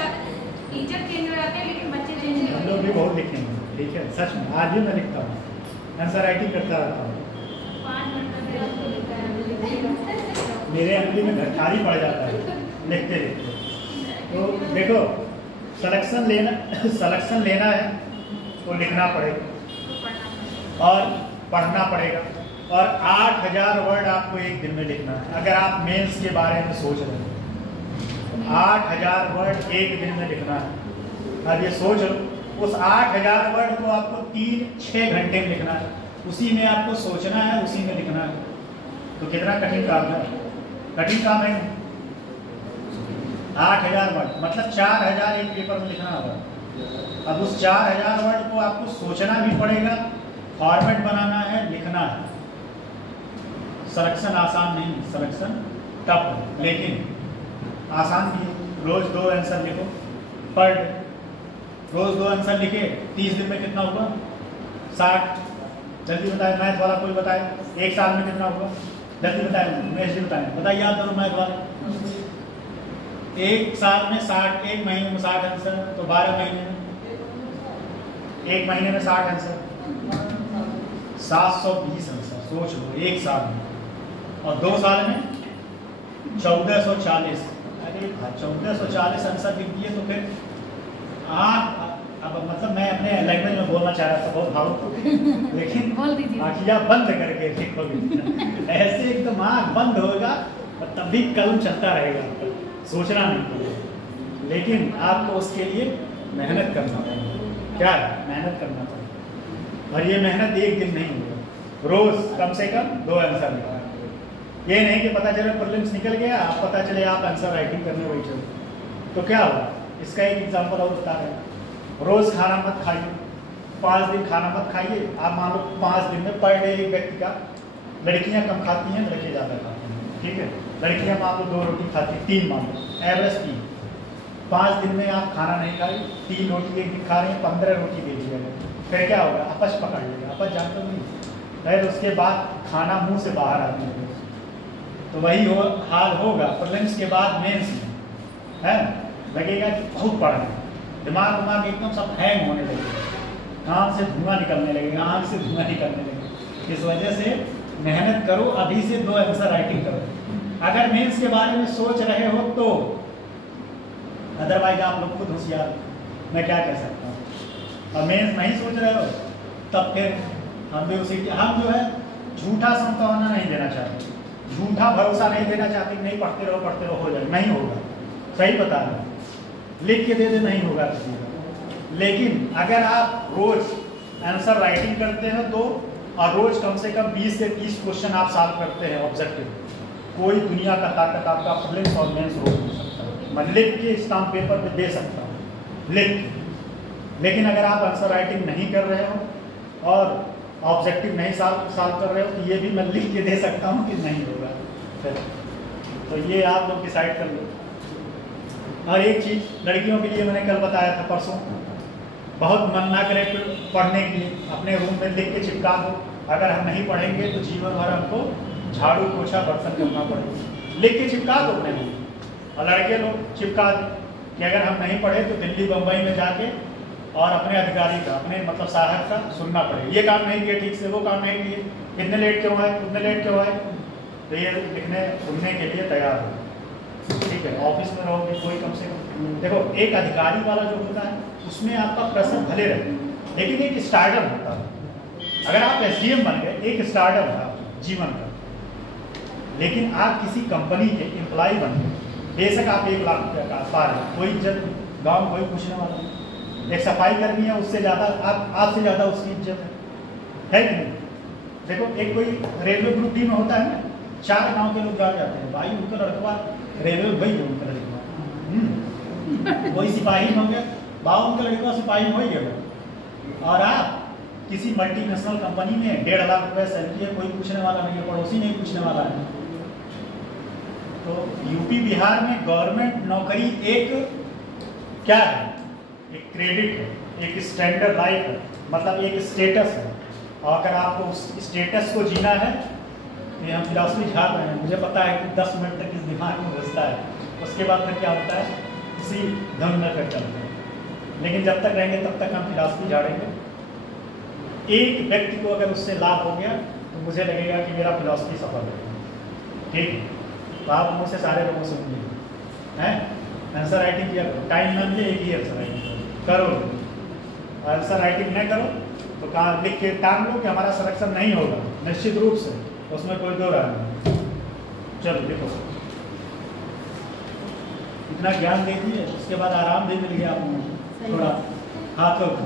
जाते हैं लेकिन बच्चे चेंज नहीं हम होते। लोग भी बहुत लिखेंगे, ठीक है, सच में। आज भी मैं लिखता हूँ, आंसर राइटिंग करता रहता हूँ। 5 मिनट में आपको लिखता है। मेरे अगली में घरखारी पड़ जाता है लिखते लिखते। तो देखो, सलेक्शन लेना है तो लिखना पड़ेगा और पढ़ना पड़ेगा, और 8000 वर्ड आपको एक दिन में लिखना है। अगर आप मेंस के बारे में सोच रहे हैं, 8000 वर्ड एक दिन में लिखना है। अब ये सोच लो, उस 8000 वर्ड को आपको 3-6 घंटे में लिखना है, उसी में आपको सोचना है, उसी में लिखना है। तो कितना कठिन काम है? कठिन काम है। 8000 वर्ड मतलब 4000 एक पेपर में लिखना होगा। अब उस 4000 वर्ड को आपको सोचना भी पड़ेगा, फॉर्मेट बनाना है, लिखना है। सिलेक्शन आसान नहीं, सिलेक्शन टफ है, लेकिन आसान भी है। रोज 2 आंसर लिखो पर डे, रोज 2 आंसर लिखे, 30 दिन में कितना हुआ? 60। जल्दी बताए, मैथ वाला कोई बताए, एक साल में कितना हुआ? जल्दी बताए, मैथ बताए, बताइए आप दोनों मैथ वाले। एक साल में 60, एक महीने में 60 आंसर, तो 12 महीने में, एक महीने में 60 आंसर, 720 आंसर। सोच लो एक साल में, और 2 साल में 1440। अरे 1440 आंसर लिख दिए तो फिर अब मतलब मैं अपने लैंग्वेज में बोलना चाह रहा था, बहुत भावुक, लेकिन आँखियाँ बंद करके लिखोगे, ऐसे एकदम आँख बंद होगा और तब भी कलम चलता रहेगा, सोचना नहीं पड़ेगा। लेकिन आपको उसके लिए मेहनत करना पड़ेगा। क्या है? मेहनत करना पड़ेगा, और ये मेहनत एक दिन नहीं होगा, रोज कम से कम 2 आंसर लिखा। ये नहीं कि पता चले प्रीलिम्स निकल गया, आप पता चले आप आंसर राइटिंग करने वही चलो, तो क्या होगा? इसका एक एग्जाम्पल और बता रहे हैं। रोज खाना मत खाइए, 5 दिन खाना मत खाइए। आप मान लो 5 दिन में पर डे एक व्यक्ति का, लड़कियां कम खाती हैं, लड़के ज़्यादा खाते हैं, ठीक है। लड़कियां मान लो 2 रोटी खाती हैं, 3 मान लो, एवरेज 3। 5 दिन में आप खाना नहीं खाई, 3 रोटी एक दिन खा रहे हैं, 15 रोटी दे दी जाएगा, फिर क्या होगा? अपच पकड़ लेगा, अपच जानते नहीं, फिर उसके बाद खाना मुंह से बाहर आती है। तो वही हाल होगा प्रीलिम्स के बाद मेंस में, है लगेगा कि बहुत पढ़ना, दिमाग एकदम सब हैंग होने लगेगा, कान से धुआं निकलने लगेगा, आँख से धुआं निकलने लगेगा। इस वजह से मेहनत करो, अभी से 2 आंसर राइटिंग करो। अगर मेंस के बारे में सोच रहे हो तो, अदरवाइज आप लोग खुद होशियार, मैं क्या कह सकता हूँ। और मेंस नहीं सोच रहे हो तब फिर हम जो है झूठा संभावना नहीं देना चाहते, झूठा भरोसा नहीं देना चाहते, नहीं पढ़ते रहो हो जाए, नहीं होगा। सही बता रहा हूँ, लिख के दे दे, नहीं होगा किसी का। लेकिन अगर आप रोज आंसर राइटिंग करते हो तो, और रोज कम से कम 20 से 30 क्वेश्चन आप सॉल्व करते हैं ऑब्जेक्टिव, कोई दुनिया का ताकत आपका प्रीलिम्स और मेंस रोक नहीं सकता। मैं लिख के स्टाम्प पेपर पे दे सकता हूँ, लेकिन अगर आप आंसर राइटिंग नहीं कर रहे हो और ऑब्जेक्टिव नहीं सॉल्व कर रहे हो तो ये भी मैं लिख के दे सकता हूँ कि नहीं होगा। तो ये आप लोग डिसाइड कर लो। और एक चीज़ लड़कियों के लिए मैंने कल बताया था परसों, बहुत मन ना करे पढ़ने के लिए, अपने रूम में लिख के चिपका दो। अगर हम नहीं पढ़ेंगे तो जीवन भर हमको झाड़ू पोछा बर्तन करना पड़ेगा। लिख के चिपका दो अपने रूम। और लड़के लोग चिपका दो कि अगर हम नहीं पढ़े तो दिल्ली बम्बई में जाके और अपने अधिकारी का, अपने मतलब साहब का सुनना पड़ेगा, ये काम नहीं किया ठीक से, वो काम नहीं किए, इतने लेट क्यों आए, उतने लेट क्यों आए। तो ये लिखने सुनने के लिए तैयार हो, ठीक है। ऑफिस में रहोगे कोई कम से कम देखो, एक अधिकारी वाला जो होता है उसमें आपका प्रेशर भले रहे, लेकिन एक स्टार्टअप होता है। अगर आप SDM बन गए, एक स्टार्टअप है जीवन का, लेकिन आप किसी कंपनी के एम्प्लॉय बन गए, बेशक आप 1 लाख रुपया का पा रहे, कोई इज्जत गाँव में कोई पूछने वाला नहीं। एक सफाई कर्मी है, उससे ज़्यादा आपसे ज़्यादा उसकी इज्जत है कि नहीं। देखो एक कोई रेलवे ग्रुप डी में होता है ना, 4 गांव के लोग जा जाते हैं, भाई उनका लड़का रेलवे भाई उनका लड़का कोई सिपाही हो गया, बाबा उनका लड़का सिपाही हो गया। और आप किसी मल्टीनेशनल कंपनी में 1.5 लाख रुपये सैलरी है, कोई पूछने वाला नहीं है, पड़ोसी नहीं पूछने वाला है। तो यूपी बिहार में गवर्नमेंट नौकरी एक क्या है, एक क्रेडिट है, एक स्टैंडर्ड लाइफ है, मतलब एक स्टेटस है। और अगर आपको उस स्टेटस को जीना है तो हम फिलॉसफी झाड़ रहे हैं, मुझे पता है कि 10 मिनट तक इस दिमाग में घुसता है, उसके बाद फिर क्या होता है, इसी धुन में फिर चलते हैं। लेकिन जब तक रहेंगे तब तक हम फिलॉसफी झाड़ेंगे। एक व्यक्ति को अगर उससे लाभ हो गया तो मुझे लगेगा कि मेरा फिलॉसफी सफल है, ठीक। तो आप मुझसे सारे लोगों से मिलिए हैं, आंसर राइटिंग किया करो, टाइम ना मिले एक ही आंसर राइटिंग करो। आंसर राइटिंग नहीं करो तो कहाँ लिख के टांग लो कि हमारा सिलेक्शन नहीं होगा, निश्चित रूप से, उसमें कोई दो राय नहीं। चलो देखो, इतना ज्ञान दे दिए, उसके बाद आराम भी मिल गया आपको थोड़ा हाथों को।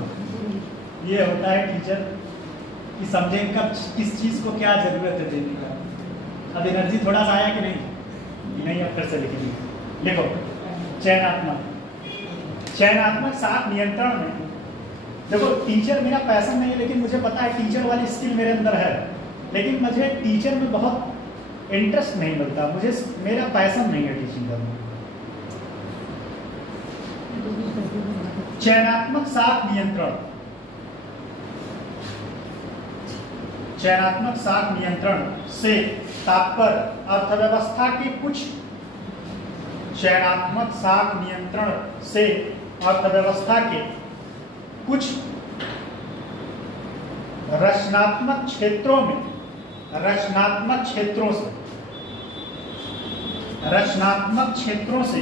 ये होता है टीचर कि समझे कब किस चीज़ को क्या जरूरत है देने का। अब एनर्जी थोड़ा सा आया कि नहीं, अब फिर से लिखेंगे। देखो चयनात्मक साख नियंत्रण में देखो, टीचर मेरा पैशन नहीं है, लेकिन मुझे पता है टीचर वाली स्किल मेरे अंदर है, लेकिन मुझे टीचर में बहुत इंटरेस्ट नहीं मिलता, मुझे मेरा पैशन नहीं है टीचिंग करना। चयनात्मक साख नियंत्रण, चयनात्मक साख नियंत्रण से तात्पर्य अर्थव्यवस्था के कुछ, चयनात्मक साख नियंत्रण से अर्थव्यवस्था के कुछ रचनात्मक क्षेत्रों में, रचनात्मक क्षेत्रों से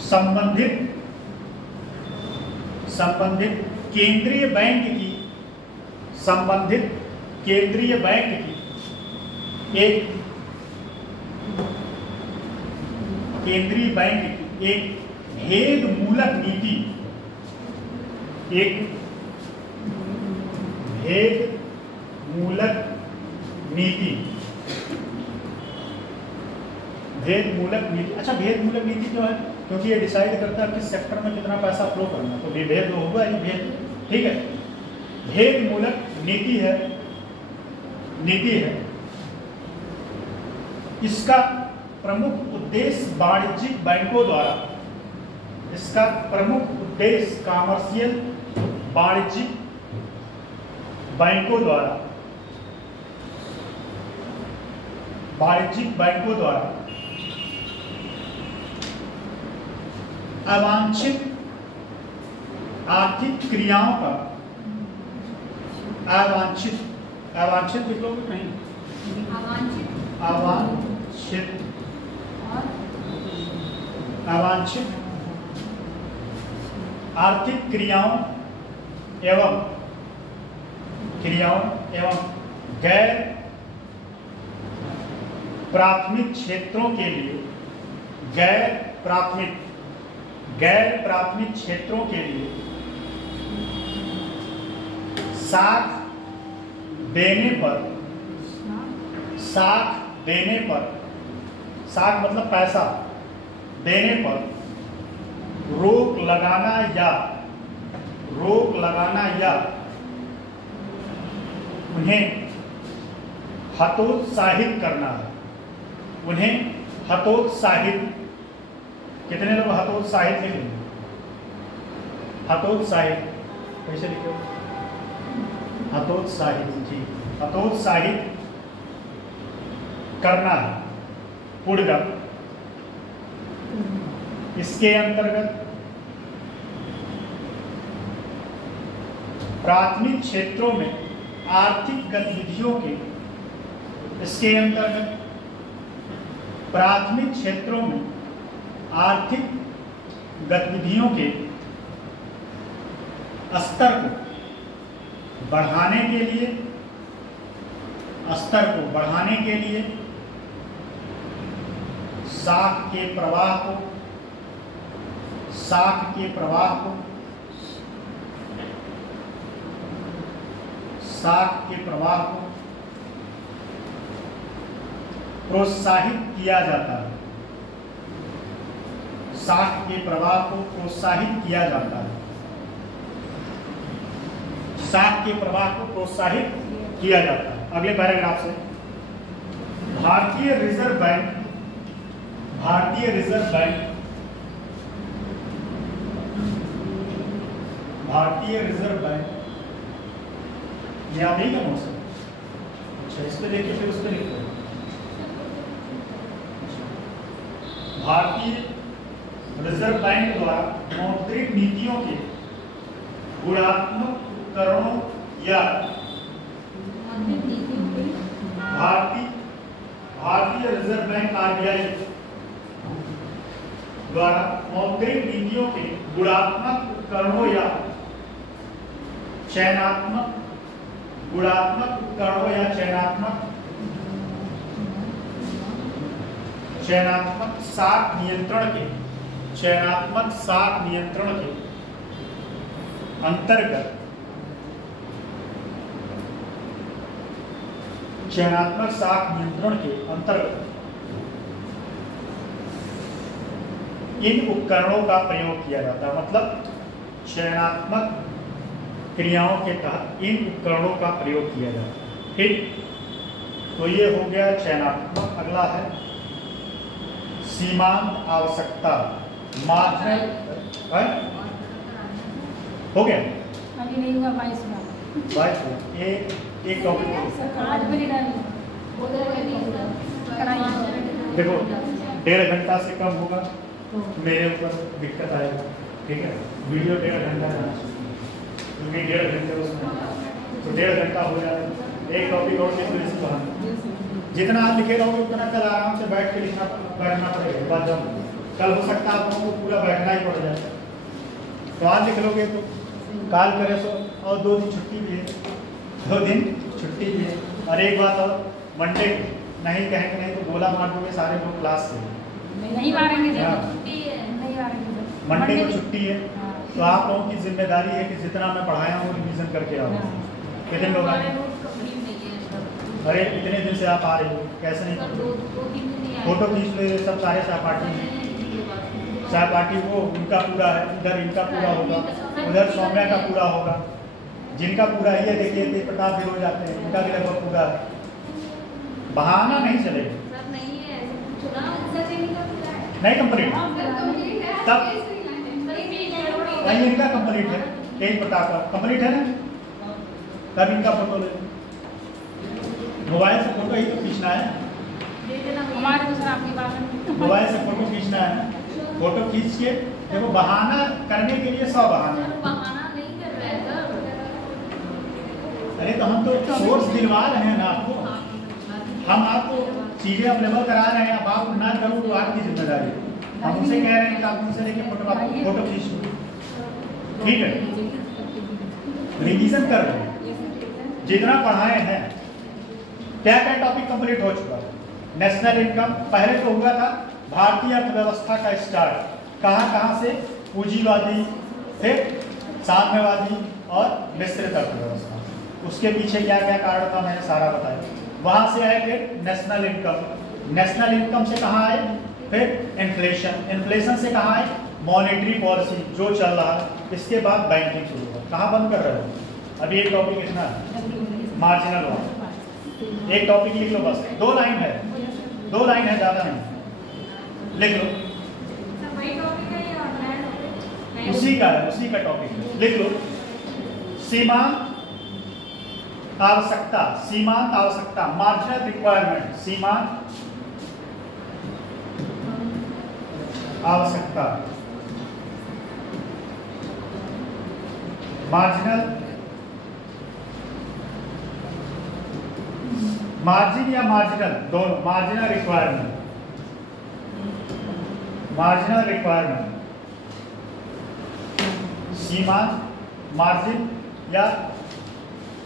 संबंधित केंद्रीय बैंक की एक भेद मूलक नीति, अच्छा भेद मूलक नीति जो है, क्योंकि ये डिसाइड करता है किस सेक्टर में कितना पैसा फ्लो करना, तो भेद होगा ही भेद, ठीक है। भेद मूलक नीति है, इसका प्रमुख उद्देश्य वाणिज्यिक बैंकों द्वारा, इसका प्रमुख उद्देश्य कॉमर्शियल वाणिज्यिक बैंकों द्वारा अवांछित आर्थिक क्रियाओं का, अवांछित लिख लोगे नहीं, अवांछित आर्थिक क्रियाओं एवं गैर प्राथमिक क्षेत्रों के लिए, गैर प्राथमिक क्षेत्रों के लिए साख देने पर, साख मतलब पैसा देने पर रोक लगाना या उन्हें हतोत्साहित करना है। उन्हें हतोत्साहित, कितने लोग हतोत्साहित लिख लेंगे? हतोत्साहित कैसे लिखे? हतोत्साहित, जी, हतोत्साहित करना है, पूर्वक। इसके अंतर्गत प्राथमिक क्षेत्रों में आर्थिक गतिविधियों के, इसके अंतर्गत प्राथमिक क्षेत्रों में आर्थिक गतिविधियों के स्तर को बढ़ाने के लिए, साख के प्रवाह को प्रोत्साहित किया जाता है। साख के प्रवाह को प्रोत्साहित किया जाता है। साख के प्रवाह को प्रोत्साहित किया जाता है। अगले पैराग्राफ से, भारतीय रिजर्व बैंक ये आप ही का मौसम। अच्छा, इस पे देखिए, फिर उस पे लिखते हैं। भारतीय रिजर्व बैंक द्वारा मौद्रिक नीतियों के गुणात्मक उपकरणों या भारतीय रिजर्व बैंक RBI द्वारा मौद्रिक नीतियों के गुणात्मक उपकरणों या चयनात्मक साख नियंत्रण के अंतर्गत इन उपकरणों का प्रयोग किया जाता है। मतलब चयनात्मक क्रियाओं के तहत इन उपकरणों का प्रयोग किया जाता है। ठीक, तो ये हो गया चयनात्मक। अगला है सीमांत आवश्यकता, मात्रा। हो गया, अभी नहीं हुआ 22 एक टॉपिक देखो, 1.5 घंटा से कम होगा मेरे ऊपर दिक्कत आएगा। ठीक है, वीडियो 1.5 घंटा है, क्योंकि 1.5 घंटे उसमें, तो 1.5 घंटा हो जाएगा। एक टॉपिक और जितना आप लिखे रहोगे उतना कल आराम से बैठ के बैठना पड़ेगा। कल हो सकता है आप लोगों को पूरा बैठना ही पड़ जाए, तो आज लिख लोगे तो काल करे सो, और 2 दिन छुट्टी भी है, 2 दिन छुट्टी भी है। और एक बात और, मंडे नहीं कहेंगे नहीं तो गोला मार दोगे सारे लोग क्लास से। नहीं मारेंगे, मंडे को छुट्टी है, तो आप लोगों की जिम्मेदारी है कि जितना मैं पढ़ाया हूँ रिवीजन करके आओ। कितने लोग आए? अरे इतने दिन से आप आ रहे हो, कैसे नहीं? फोटो खींच ले, सब सारे सहपाठी वो उनका पूरा है, इधर इनका पूरा होगा, उधर सौम्या का पूरा होगा। जिनका पूरा है, ये देखिए तेज प्रताप भी हो जाते हैं, उनका भी लगभग पूरा है। बहाना नहीं चलेगा। नहीं कंप्लीट, तब नहीं इनका कंप्लीट है, तेज प्रताप का कंप्लीट है ना, तब इनका फोटो ले। मोबाइल से फोटो ही तो खींचना है, मोबाइल से फोटो खींचना है। फोटो खींच के देखो, बहाना करने के लिए 100 बहाने। अरे तो हम तो सोर्स दिलवा रहे हैं ना आपको, हम आपको चीजें अवेलेबल करा रहे हैं। अब आप ना करो तो आपकी जिम्मेदारी। हम उनसे कह रहे हैं कि आप उनसे लेके फोटो खींच लो। ठीक है, रिवीजन कर रहे हैं, जितना पढ़ाए हैं। क्या क्या टॉपिक कंप्लीट हो चुका है? नेशनल इनकम पहले तो हुआ था, भारतीय अर्थव्यवस्था का स्टार्ट कहाँ से, पूंजीवादी, फिर साम्यवादी और मिश्रित अर्थव्यवस्था। उसके पीछे क्या क्या कारण था मैंने सारा बताया। वहां से आए फिर नेशनल इनकम, नेशनल इनकम से कहाँ आए, फिर इन्फ्लेशन, इन्फ्लेशन से कहाँ आए, मॉनेटरी पॉलिसी जो चल रहा है, इसके बाद बैंकिंग शुरू होगा। कहाँ बंद कर रहे हो अभी? एक टॉपिक इतना मार्जिनल लॉ, एक टॉपिक लिख लो बस, 2 लाइन है, 2 लाइन है, ज़्यादा नहीं, लिख लो। उसी का है, उसी का टॉपिक है, लिख लो। सीमांत आवश्यकता, सीमांत आवश्यकता, मार्जिनल रिक्वायरमेंट, सीमांत आवश्यकता, मार्जिनल, मार्जिन या मार्जिनल दोनों, मार्जिनल रिक्वायरमेंट, मार्जिनल रिक्वायरमेंट, सीमांत, मार्जिन या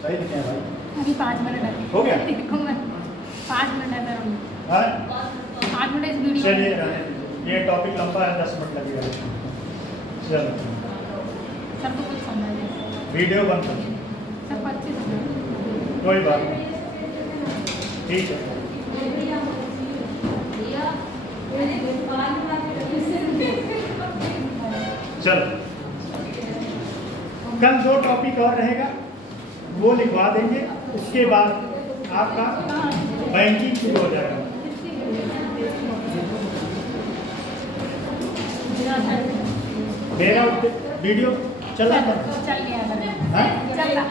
सही लिखे हैं भाई? अभी 5 मिनट है, हो गया? लिखूंगा 5 मिनट है मेरा। हाँ? 5 मिनट इस वीडियो चलिए रहने दीजिए। ये टॉपिक लंबा है, 10 मिनट लगेगा। चलो सर को कुछ समझ नहीं, वीडियो बंद करो, सर 25 कोई बात नहीं, ठीक है। चलो कल 2 टॉपिक और रहेगा, वो लिखवा देंगे, उसके बाद आपका बैंकिंग शुरू हो जाएगा। मेरा वीडियो चल रहा था, चल गया, हाँ? चल रहा।